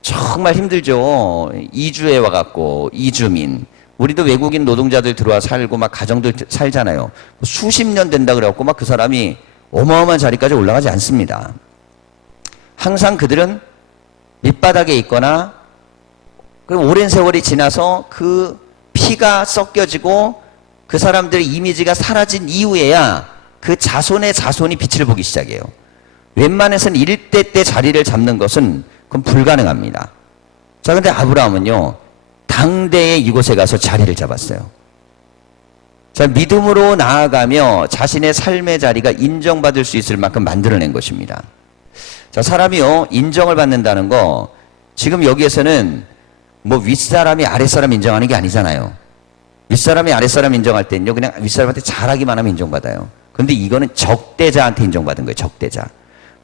정말 힘들죠. 이주해 와갖고, 이주민. 우리도 외국인 노동자들 들어와 살고 막 가정들 살잖아요. 수십 년 된다 그래갖고 막 그 사람이 어마어마한 자리까지 올라가지 않습니다. 항상 그들은 밑바닥에 있거나, 그리고 오랜 세월이 지나서 그 피가 섞여지고 그 사람들의 이미지가 사라진 이후에야 그 자손의 자손이 빛을 보기 시작해요. 웬만해서는 일대 때 자리를 잡는 것은 그건 불가능합니다. 자, 근데 아브라함은요, 당대에 이곳에 가서 자리를 잡았어요. 자, 믿음으로 나아가며 자신의 삶의 자리가 인정받을 수 있을 만큼 만들어낸 것입니다. 자, 사람이요, 인정을 받는다는 거, 지금 여기에서는 뭐 윗사람이 아랫사람 인정하는 게 아니잖아요. 윗사람이 아랫사람 인정할 때는요, 그냥 윗사람한테 잘하기만 하면 인정받아요. 근데 이거는 적대자한테 인정받은 거예요, 적대자.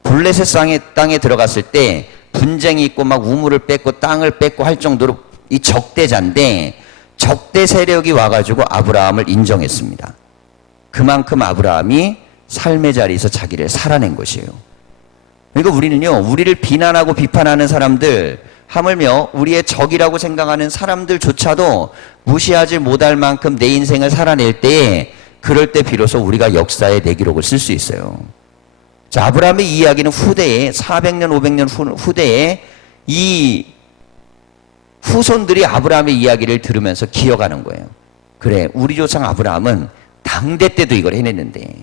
블레셋 땅에 들어갔을 때 분쟁이 있고 막 우물을 뺏고 땅을 뺏고 할 정도로 이 적대자인데, 적대 세력이 와가지고 아브라함을 인정했습니다. 그만큼 아브라함이 삶의 자리에서 자기를 살아낸 것이에요. 그러니까 우리는요, 우리를 비난하고 비판하는 사람들, 하물며 우리의 적이라고 생각하는 사람들조차도 무시하지 못할 만큼 내 인생을 살아낼 때에, 그럴 때 비로소 우리가 역사의 내 기록을 쓸 수 있어요. 자, 아브라함의 이야기는 후대에, 400년, 500년 후대에 이 후손들이 아브라함의 이야기를 들으면서 기억하는 거예요. 그래, 우리 조상 아브라함은 당대 때도 이걸 해냈는데,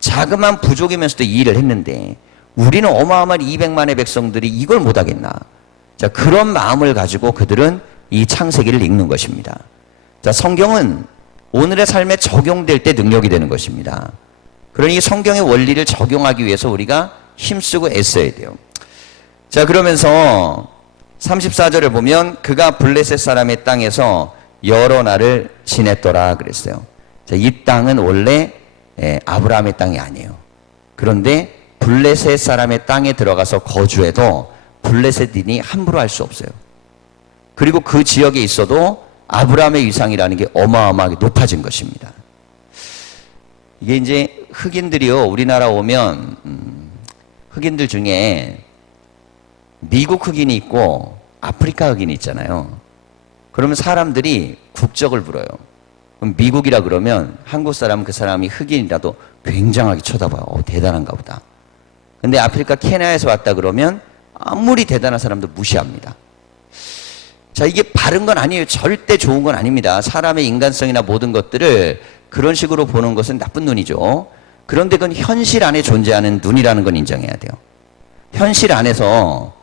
자그마한 부족이면서도 이 일을 했는데, 우리는 어마어마한 200만의 백성들이 이걸 못하겠나. 자, 그런 마음을 가지고 그들은 이 창세기를 읽는 것입니다. 자, 성경은 오늘의 삶에 적용될 때 능력이 되는 것입니다. 그러니 성경의 원리를 적용하기 위해서 우리가 힘쓰고 애써야 돼요. 자, 그러면서 34절을 보면 그가 블레셋 사람의 땅에서 여러 날을 지냈더라 그랬어요. 자, 이 땅은 원래 아브라함의 땅이 아니에요. 그런데 블레셋 사람의 땅에 들어가서 거주해도 블레셋인이 함부로 할 수 없어요. 그리고 그 지역에 있어도 아브라함의 위상이라는 게 어마어마하게 높아진 것입니다. 이게 이제 흑인들이요, 우리나라 오면 흑인들 중에 미국 흑인이 있고 아프리카 흑인이 있잖아요. 그러면 사람들이 국적을 물어요. 그럼 미국이라 그러면 한국 사람은 그 사람이 흑인이라도 굉장하게 쳐다봐요. 대단한가 보다. 근데 아프리카 케냐에서 왔다 그러면 아무리 대단한 사람도 무시합니다. 자, 이게 바른 건 아니에요. 절대 좋은 건 아닙니다. 사람의 인간성이나 모든 것들을 그런 식으로 보는 것은 나쁜 눈이죠. 그런데 그건 현실 안에 존재하는 눈이라는 건 인정해야 돼요. 현실 안에서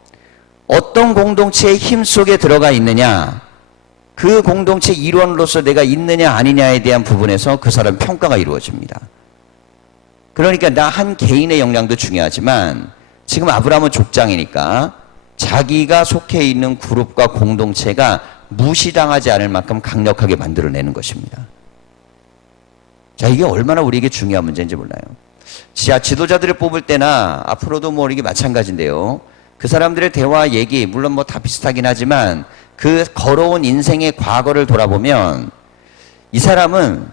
어떤 공동체의 힘 속에 들어가 있느냐, 그 공동체 일원으로서 내가 있느냐 아니냐에 대한 부분에서 그 사람 평가가 이루어집니다. 그러니까 나 한 개인의 역량도 중요하지만 지금 아브라함은 족장이니까 자기가 속해 있는 그룹과 공동체가 무시당하지 않을 만큼 강력하게 만들어내는 것입니다. 자, 이게 얼마나 우리에게 중요한 문제인지 몰라요. 지도자들을 뽑을 때나 앞으로도 뭐 이게 마찬가지인데요. 그 사람들의 대화 얘기, 물론 뭐 다 비슷하긴 하지만 그 걸어온 인생의 과거를 돌아보면 이 사람은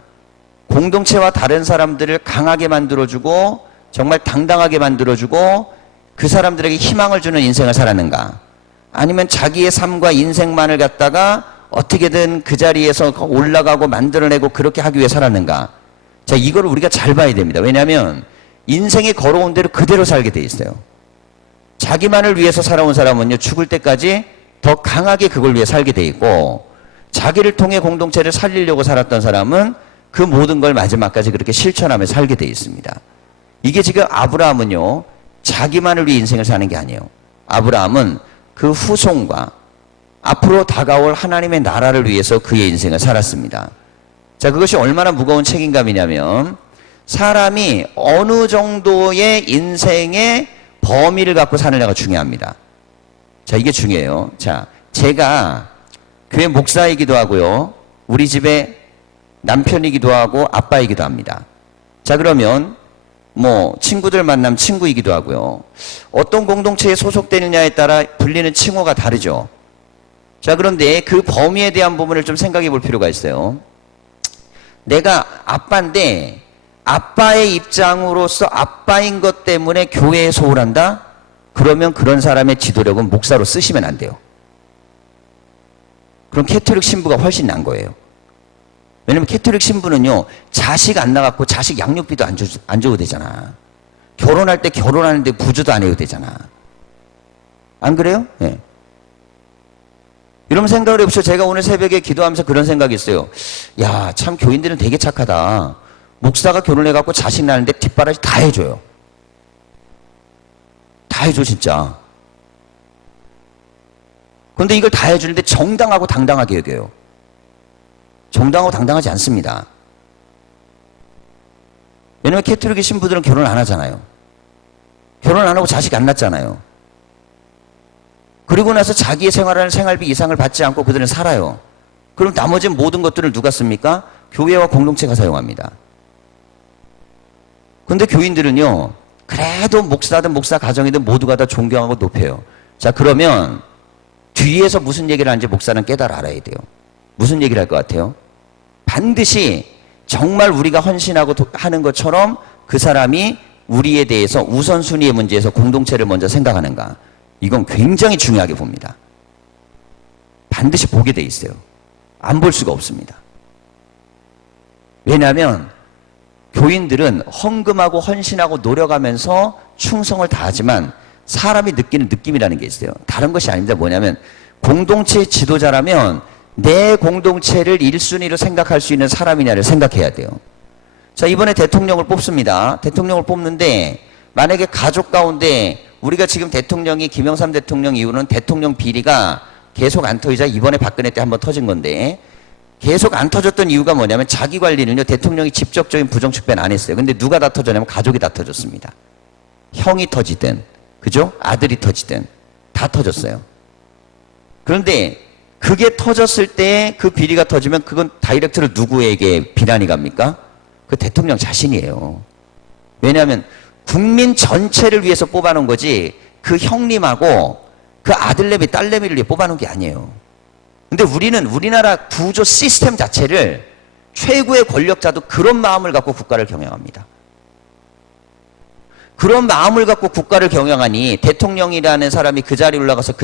공동체와 다른 사람들을 강하게 만들어주고 정말 당당하게 만들어주고 그 사람들에게 희망을 주는 인생을 살았는가, 아니면 자기의 삶과 인생만을 갖다가 어떻게든 그 자리에서 올라가고 만들어내고 그렇게 하기 위해 살았는가. 자, 이걸 우리가 잘 봐야 됩니다. 왜냐하면 인생이 걸어온 대로 그대로 살게 돼 있어요. 자기만을 위해서 살아온 사람은요, 죽을 때까지 더 강하게 그걸 위해 살게 돼 있고, 자기를 통해 공동체를 살리려고 살았던 사람은 그 모든 걸 마지막까지 그렇게 실천하며 살게 돼 있습니다. 이게 지금 아브라함은요, 자기만을 위해 인생을 사는 게 아니에요. 아브라함은 그 후손과 앞으로 다가올 하나님의 나라를 위해서 그의 인생을 살았습니다. 자, 그것이 얼마나 무거운 책임감이냐면 사람이 어느 정도의 인생의 범위를 갖고 사느냐가 중요합니다. 자, 이게 중요해요. 자, 제가 교회 목사이기도 하고요. 우리 집에 남편이기도 하고 아빠이기도 합니다. 자, 그러면 뭐 친구들 만나면 친구이기도 하고요. 어떤 공동체에 소속되느냐에 따라 불리는 칭호가 다르죠. 자, 그런데 그 범위에 대한 부분을 좀 생각해 볼 필요가 있어요. 내가 아빠인데 아빠의 입장으로서 아빠인 것 때문에 교회에 소홀한다? 그러면 그런 사람의 지도력은 목사로 쓰시면 안 돼요. 그럼 캐톨릭 신부가 훨씬 난 거예요. 왜냐면 캐톨릭 신부는요, 자식 안 낳았고 자식 양육비도 안 줘도 되잖아. 결혼할 때 결혼하는데 부주도 안 해도 되잖아. 안 그래요? 네. 이런 생각을 해보시죠. 제가 오늘 새벽에 기도하면서 그런 생각이 있어요. 야, 참 교인들은 되게 착하다. 목사가 결혼해갖고 자식 낳는데 뒷바라지 다 해줘요. 다 해줘, 진짜. 그런데 이걸 다 해주는데 정당하고 당당하게 여겨요. 정당하고 당당하지 않습니다. 왜냐면 캐톨릭의 신부들은 결혼 안 하잖아요. 결혼 안 하고 자식 안 낳잖아요. 그리고 나서 자기의 생활하는 생활비 이상을 받지 않고 그들은 살아요. 그럼 나머지 모든 것들을 누가 씁니까? 교회와 공동체가 사용합니다. 근데 교인들은요, 그래도 목사든 목사 가정이든 모두가 다 존경하고 높여요. 자, 그러면 뒤에서 무슨 얘기를 하는지 목사는 깨달아 알아야 돼요. 무슨 얘기를 할 것 같아요? 반드시 정말 우리가 헌신하고 하는 것처럼 그 사람이 우리에 대해서 우선순위의 문제에서 공동체를 먼저 생각하는가. 이건 굉장히 중요하게 봅니다. 반드시 보게 돼 있어요. 안 볼 수가 없습니다. 왜냐하면 교인들은 헌금하고 헌신하고 노력하면서 충성을 다하지만 사람이 느끼는 느낌이라는 게 있어요. 다른 것이 아닙니다. 뭐냐면 공동체 지도자라면 내 공동체를 1순위로 생각할 수 있는 사람이냐를 생각해야 돼요. 자, 이번에 대통령을 뽑습니다. 대통령을 뽑는데 만약에 가족 가운데 우리가 지금 대통령이 김영삼 대통령 이후로는 대통령 비리가 계속 안 터지자 이번에 박근혜 때 한번 터진 건데 계속 안 터졌던 이유가 뭐냐면 자기 관리는요, 대통령이 직접적인 부정축배는 안 했어요. 근데 누가 다 터졌냐면 가족이 다 터졌습니다. 형이 터지든, 그죠? 아들이 터지든 다 터졌어요. 그런데 그게 터졌을 때 그 비리가 터지면 그건 다이렉트로 누구에게 비난이 갑니까? 그 대통령 자신이에요. 왜냐하면 국민 전체를 위해서 뽑아놓은 거지 그 형님하고 그 아들내미 딸내미를 위해 뽑아놓은 게 아니에요. 근데 우리는 우리나라 구조 시스템 자체를 최고의 권력자도 그런 마음을 갖고 국가를 경영합니다. 그런 마음을 갖고 국가를 경영하니 대통령이라는 사람이 그 자리에 올라가서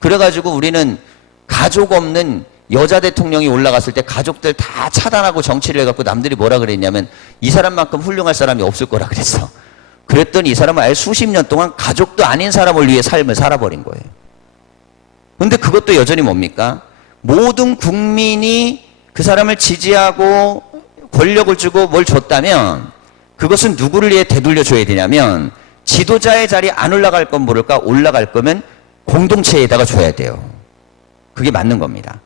그래가지고 우리는 가족 없는 여자 대통령이 올라갔을 때 가족들 다 차단하고 정치를 해갖고 남들이 뭐라 그랬냐면 이 사람만큼 훌륭할 사람이 없을 거라 그랬어. 그랬더니 이 사람은 아예 수십 년 동안 가족도 아닌 사람을 위해 삶을 살아버린 거예요. 근데 그것도 여전히 뭡니까? 모든 국민이 그 사람을 지지하고 권력을 주고 뭘 줬다면 그것은 누구를 위해 되돌려줘야 되냐면 지도자의 자리에 안 올라갈 건 모를까 올라갈 거면 공동체에다가 줘야 돼요. 그게 맞는 겁니다.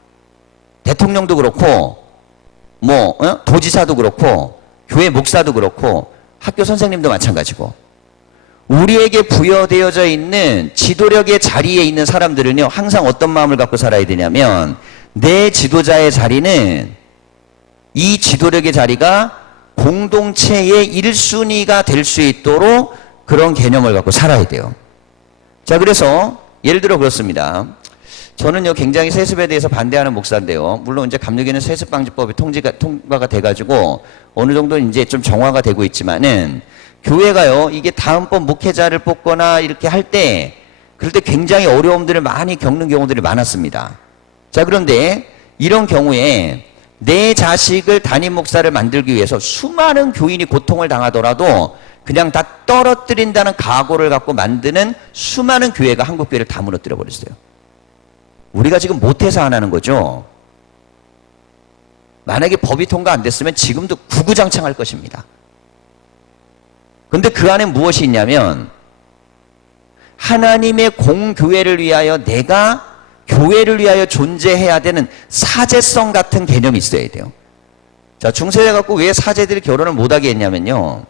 대통령도 그렇고 도지사도 그렇고 교회 목사도 그렇고 학교 선생님도 마찬가지고 우리에게 부여되어져 있는 지도력의 자리에 있는 사람들은요, 항상 어떤 마음을 갖고 살아야 되냐면 내 지도자의 자리는 이 지도력의 자리가 공동체의 1순위가 될 수 있도록 그런 개념을 갖고 살아야 돼요. 자, 그래서 예를 들어 그렇습니다. 저는요, 굉장히 세습에 대해서 반대하는 목사인데요. 물론 이제 감리교는 세습방지법이 통과가 돼가지고 어느 정도 이제 좀 정화가 되고 있지만은 교회가요, 이게 다음번 목회자를 뽑거나 이렇게 할 때, 그럴 때 굉장히 어려움들을 많이 겪는 경우들이 많았습니다. 자, 그런데 이런 경우에 내 자식을 담임 목사를 만들기 위해서 수많은 교인이 고통을 당하더라도 그냥 다 떨어뜨린다는 각오를 갖고 만드는 수많은 교회가 한국 교회를 다 무너뜨려 버렸어요. 우리가 지금 못해서 안 하는 거죠. 만약에 법이 통과 안 됐으면 지금도 구구장창할 것입니다. 근데 그 안에 무엇이 있냐면 하나님의 공교회를 위하여 내가 교회를 위하여 존재해야 되는 사제성 같은 개념이 있어야 돼요. 자, 중세대 갖고 왜 사제들이 결혼을 못하게 했냐면요.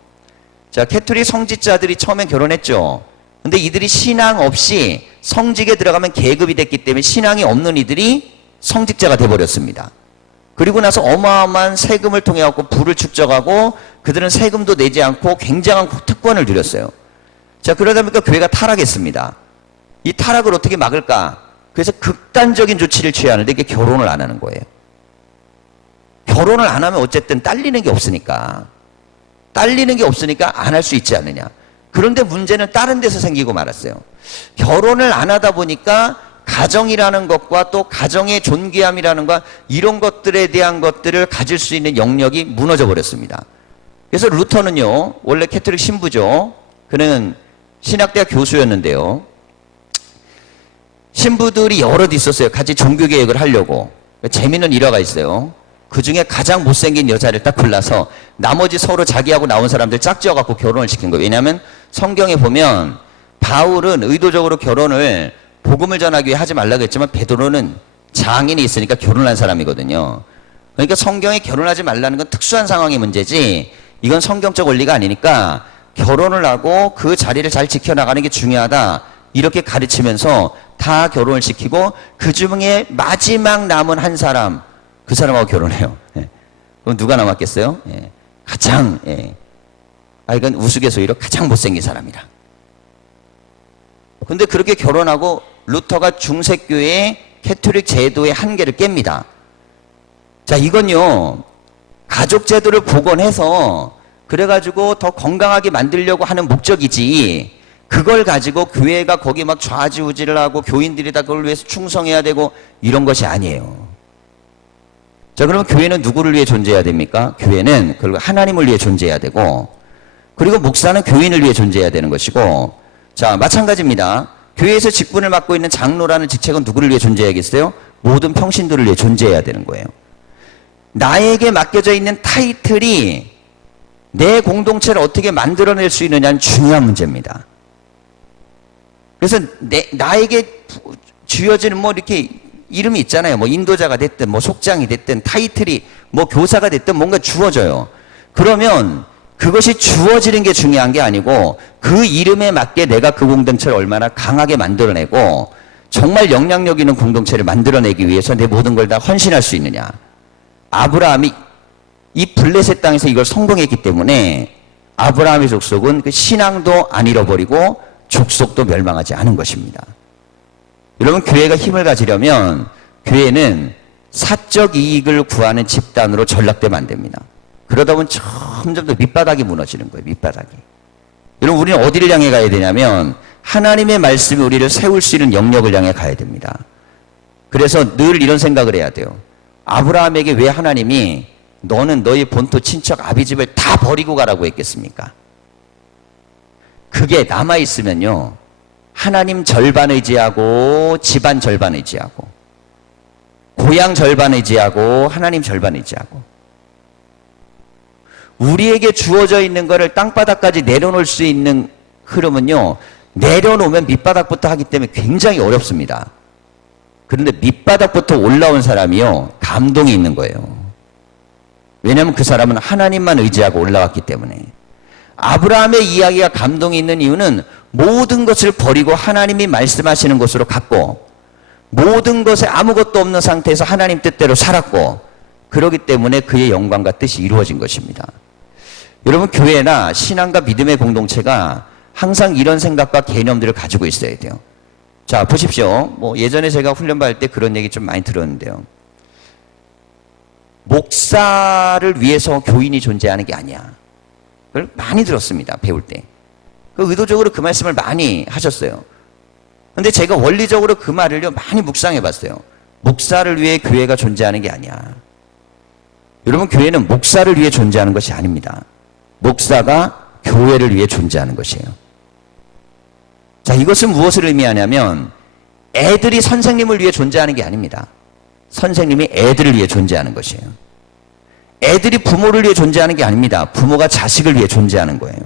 자, 캐토릭 성직자들이 처음엔 결혼했죠. 근데 이들이 신앙 없이 성직에 들어가면 계급이 됐기 때문에 신앙이 없는 이들이 성직자가 돼버렸습니다. 그리고 나서 어마어마한 세금을 통해 갖고 부를 축적하고 그들은 세금도 내지 않고 굉장한 특권을 누렸어요. 자, 그러다 보니까 교회가 타락했습니다. 이 타락을 어떻게 막을까? 그래서 극단적인 조치를 취하는데 이게 결혼을 안 하는 거예요. 결혼을 안 하면 어쨌든 딸리는 게 없으니까. 딸리는 게 없으니까 안 할 수 있지 않느냐. 그런데 문제는 다른 데서 생기고 말았어요. 결혼을 안 하다 보니까 가정이라는 것과 또 가정의 존귀함이라는 것, 이런 것들에 대한 것들을 가질 수 있는 영역이 무너져 버렸습니다. 그래서 루터는요, 원래 캐토릭 신부죠. 그는 신학대학 교수였는데요. 신부들이 여럿 있었어요. 같이 종교개혁을 하려고. 재미있는 일화가 있어요. 그 중에 가장 못생긴 여자를 딱 골라서 나머지 서로 자기하고 나온 사람들 짝지어갖고 결혼을 시킨 거예요. 왜냐하면 성경에 보면 바울은 의도적으로 결혼을 복음을 전하기 위해 하지 말라고 했지만 베드로는 장인이 있으니까 결혼한 사람이거든요. 그러니까 성경에 결혼하지 말라는 건 특수한 상황의 문제지 이건 성경적 원리가 아니니까 결혼을 하고 그 자리를 잘 지켜나가는 게 중요하다. 이렇게 가르치면서 다 결혼을 시키고 그 중에 마지막 남은 한 사람, 그 사람하고 결혼해요. 예. 그럼 누가 남았겠어요? 예. 가장, 예. 이건 우스갯소리로 가장 못생긴 사람이라. 근데 그렇게 결혼하고 루터가 중세교회의 캐토릭 제도의 한계를 깹니다. 자, 이건요, 가족 제도를 복원해서 그래가지고 더 건강하게 만들려고 하는 목적이지, 그걸 가지고 교회가 거기 막 좌지우지를 하고 교인들이 다 그걸 위해서 충성해야 되고 이런 것이 아니에요. 자, 그러면 교회는 누구를 위해 존재해야 됩니까? 교회는 결국 하나님을 위해 존재해야 되고, 그리고 목사는 교인을 위해 존재해야 되는 것이고, 자, 마찬가지입니다. 교회에서 직분을 맡고 있는 장로라는 직책은 누구를 위해 존재해야겠어요? 모든 평신도를 위해 존재해야 되는 거예요. 나에게 맡겨져 있는 타이틀이 내 공동체를 어떻게 만들어낼 수 있느냐는 중요한 문제입니다. 그래서 나에게 주어지는 뭐 이렇게 이름이 있잖아요. 뭐 인도자가 됐든 뭐 속장이 됐든 타이틀이 뭐 교사가 됐든 뭔가 주어져요. 그러면 그것이 주어지는 게 중요한 게 아니고 그 이름에 맞게 내가 그 공동체를 얼마나 강하게 만들어내고 정말 영향력 있는 공동체를 만들어내기 위해서 내 모든 걸 다 헌신할 수 있느냐. 아브라함이 이 블레셋 땅에서 이걸 성공했기 때문에 아브라함의 족속은 그 신앙도 안 잃어버리고 족속도 멸망하지 않은 것입니다. 여러분, 교회가 힘을 가지려면 교회는 사적 이익을 구하는 집단으로 전락되면 안 됩니다. 그러다 보면 점점 더 밑바닥이 무너지는 거예요. 밑바닥이. 여러분, 우리는 어디를 향해 가야 되냐면 하나님의 말씀이 우리를 세울 수 있는 영역을 향해 가야 됩니다. 그래서 늘 이런 생각을 해야 돼요. 아브라함에게 왜 하나님이 너는 너희 본토 친척 아비집을 다 버리고 가라고 했겠습니까? 그게 남아있으면요, 하나님 절반 의지하고 집안 절반 의지하고 고향 절반 의지하고 하나님 절반 의지하고 우리에게 주어져 있는 것을 땅바닥까지 내려놓을 수 있는 흐름은요, 내려놓으면 밑바닥부터 하기 때문에 굉장히 어렵습니다. 그런데 밑바닥부터 올라온 사람이요, 감동이 있는 거예요. 왜냐하면 그 사람은 하나님만 의지하고 올라왔기 때문에. 아브라함의 이야기가 감동이 있는 이유는 모든 것을 버리고 하나님이 말씀하시는 것으로 갔고 모든 것에 아무것도 없는 상태에서 하나님 뜻대로 살았고 그렇기 때문에 그의 영광과 뜻이 이루어진 것입니다. 여러분, 교회나 신앙과 믿음의 공동체가 항상 이런 생각과 개념들을 가지고 있어야 돼요. 자, 보십시오. 뭐 예전에 제가 훈련 받을 때 그런 얘기 좀 많이 들었는데요. 목사를 위해서 교인이 존재하는 게 아니야. 그걸 많이 들었습니다. 배울 때. 의도적으로 그 말씀을 많이 하셨어요. 근데 제가 원리적으로 그 말을요, 많이 묵상해 봤어요. 목사를 위해 교회가 존재하는 게 아니야. 여러분, 교회는 목사를 위해 존재하는 것이 아닙니다. 목사가 교회를 위해 존재하는 것이에요. 자, 이것은 무엇을 의미하냐면 애들이 선생님을 위해 존재하는 게 아닙니다. 선생님이 애들을 위해 존재하는 것이에요. 애들이 부모를 위해 존재하는 게 아닙니다. 부모가 자식을 위해 존재하는 거예요.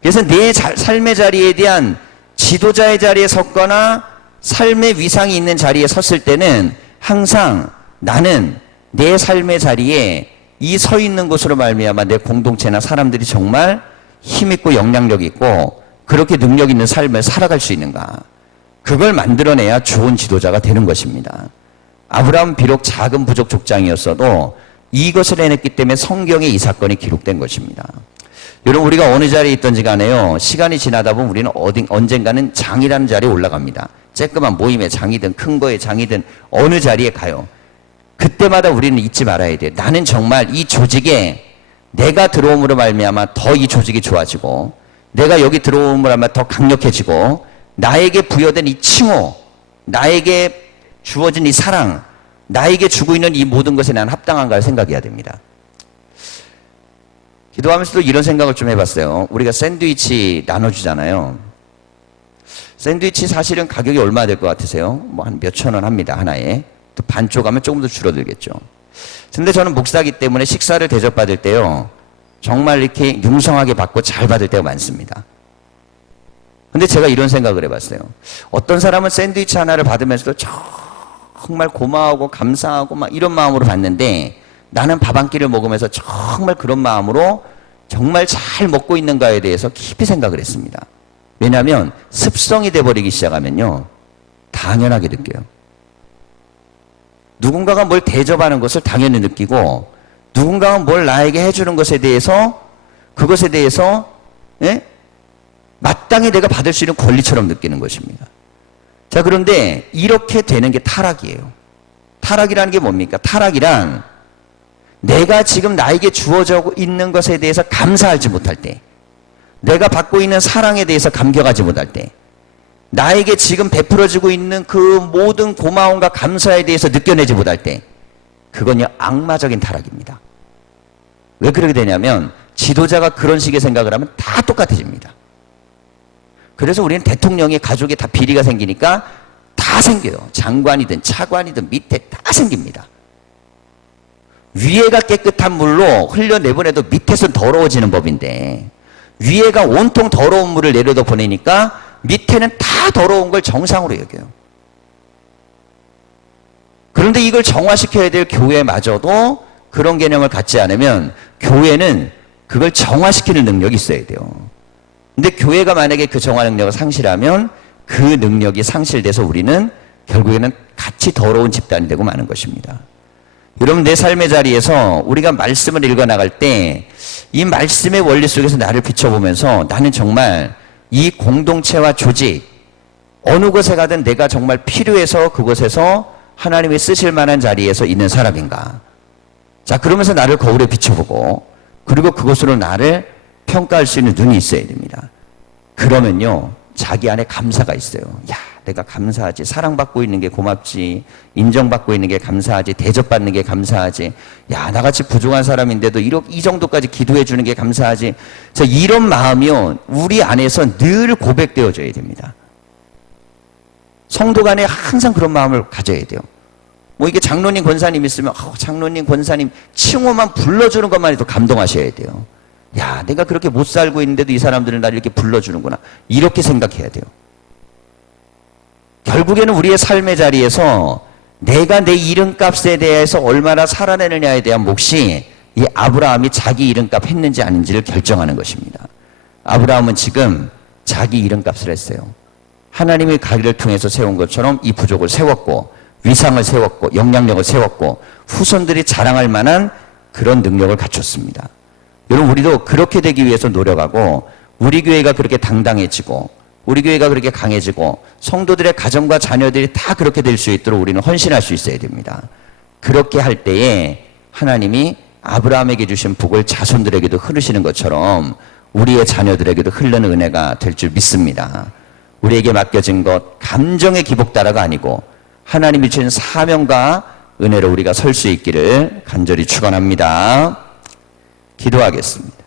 그래서 내 삶의 자리에 대한 지도자의 자리에 섰거나 삶의 위상이 있는 자리에 섰을 때는 항상 나는 내 삶의 자리에 이 서 있는 곳으로 말미암아 내 공동체나 사람들이 정말 힘있고 영향력 있고 그렇게 능력 있는 삶을 살아갈 수 있는가? 그걸 만들어내야 좋은 지도자가 되는 것입니다. 아브라함은 비록 작은 부족 족장이었어도 이것을 해냈기 때문에 성경에 이 사건이 기록된 것입니다. 여러분, 우리가 어느 자리에 있든지 간에요, 시간이 지나다 보면 우리는 언젠가는 장이라는 자리에 올라갑니다. 쬐끄만 모임의 장이든 큰 거의 장이든 어느 자리에 가요. 그때마다 우리는 잊지 말아야 돼요. 나는 정말 이 조직에 내가 들어옴으로 말미암아 더 이 조직이 좋아지고, 내가 여기 들어옴으로 말미암아 더 강력해지고, 나에게 부여된 이 칭호, 나에게 주어진 이 사랑, 나에게 주고 있는 이 모든 것에 난 합당한가를 생각해야 됩니다. 기도하면서도 이런 생각을 좀 해봤어요. 우리가 샌드위치 나눠주잖아요. 샌드위치 사실은 가격이 얼마 될 것 같으세요? 뭐 한 몇천 원 합니다, 하나에. 또 반쪽 하면 조금 더 줄어들겠죠. 근데 저는 목사기 때문에 식사를 대접받을 때요, 정말 이렇게 융성하게 받고 잘 받을 때가 많습니다. 근데 제가 이런 생각을 해봤어요. 어떤 사람은 샌드위치 하나를 받으면서도 정말 고마워하고 감사하고 막 이런 마음으로 받는데, 나는 밥 한 끼를 먹으면서 정말 그런 마음으로 정말 잘 먹고 있는가에 대해서 깊이 생각을 했습니다. 왜냐하면 습성이 돼버리기 시작하면요, 당연하게 느껴요. 누군가가 뭘 대접하는 것을 당연히 느끼고, 누군가가 뭘 나에게 해주는 것에 대해서, 그것에 대해서 마땅히 내가 받을 수 있는 권리처럼 느끼는 것입니다. 자, 그런데 이렇게 되는 게 타락이에요. 타락이라는 게 뭡니까? 타락이란 내가 지금 나에게 주어져 있는 것에 대해서 감사하지 못할 때, 내가 받고 있는 사랑에 대해서 감격하지 못할 때, 나에게 지금 베풀어지고 있는 그 모든 고마움과 감사에 대해서 느껴내지 못할 때, 그건요, 악마적인 타락입니다. 왜 그렇게 되냐면 지도자가 그런 식의 생각을 하면 다 똑같아집니다. 그래서 우리는 대통령이 가족에 다 비리가 생기니까 다 생겨요. 장관이든 차관이든 밑에 다 생깁니다. 위에가 깨끗한 물로 흘려내보내도 밑에서는 더러워지는 법인데, 위에가 온통 더러운 물을 내려다 보내니까 밑에는 다 더러운 걸 정상으로 여겨요. 그런데 이걸 정화시켜야 될 교회마저도 그런 개념을 갖지 않으면 교회는 그걸 정화시키는 능력이 있어야 돼요. 근데 교회가 만약에 그 정화 능력을 상실하면 그 능력이 상실돼서 우리는 결국에는 같이 더러운 집단이 되고 마는 것입니다. 여러분, 내 삶의 자리에서 우리가 말씀을 읽어나갈 때 이 말씀의 원리 속에서 나를 비춰보면서 나는 정말 이 공동체와 조직, 어느 곳에 가든 내가 정말 필요해서 그곳에서 하나님이 쓰실 만한 자리에서 있는 사람인가. 자, 그러면서 나를 거울에 비춰보고, 그리고 그것으로 나를 평가할 수 있는 눈이 있어야 됩니다. 그러면요, 자기 안에 감사가 있어요. 야, 내가 감사하지. 사랑받고 있는 게 고맙지. 인정받고 있는 게 감사하지. 대접받는 게 감사하지. 야, 나같이 부족한 사람인데도 이 정도까지 기도해 주는 게 감사하지. 자, 이런 마음이요, 우리 안에서 늘 고백되어져야 됩니다. 성도 간에 항상 그런 마음을 가져야 돼요. 뭐 이게 장로님, 권사님 있으면 장로님, 권사님 칭호만 불러주는 것만 해도 감동하셔야 돼요. 야, 내가 그렇게 못 살고 있는데도 이 사람들은 나를 이렇게 불러주는구나. 이렇게 생각해야 돼요. 결국에는 우리의 삶의 자리에서 내가 내 이름값에 대해서 얼마나 살아내느냐에 대한 몫이 이 아브라함이 자기 이름값 했는지 아닌지를 결정하는 것입니다. 아브라함은 지금 자기 이름값을 했어요. 하나님의 가기를 통해서 세운 것처럼 이 부족을 세웠고, 위상을 세웠고, 영향력을 세웠고, 후손들이 자랑할 만한 그런 능력을 갖췄습니다. 여러분, 우리도 그렇게 되기 위해서 노력하고, 우리 교회가 그렇게 당당해지고, 우리 교회가 그렇게 강해지고, 성도들의 가정과 자녀들이 다 그렇게 될 수 있도록 우리는 헌신할 수 있어야 됩니다. 그렇게 할 때에 하나님이 아브라함에게 주신 복을 자손들에게도 흐르시는 것처럼 우리의 자녀들에게도 흐르는 은혜가 될 줄 믿습니다. 우리에게 맡겨진 것, 감정의 기복 따라가 아니고 하나님이 주신 사명과 은혜로 우리가 설 수 있기를 간절히 축원합니다. 기도하겠습니다.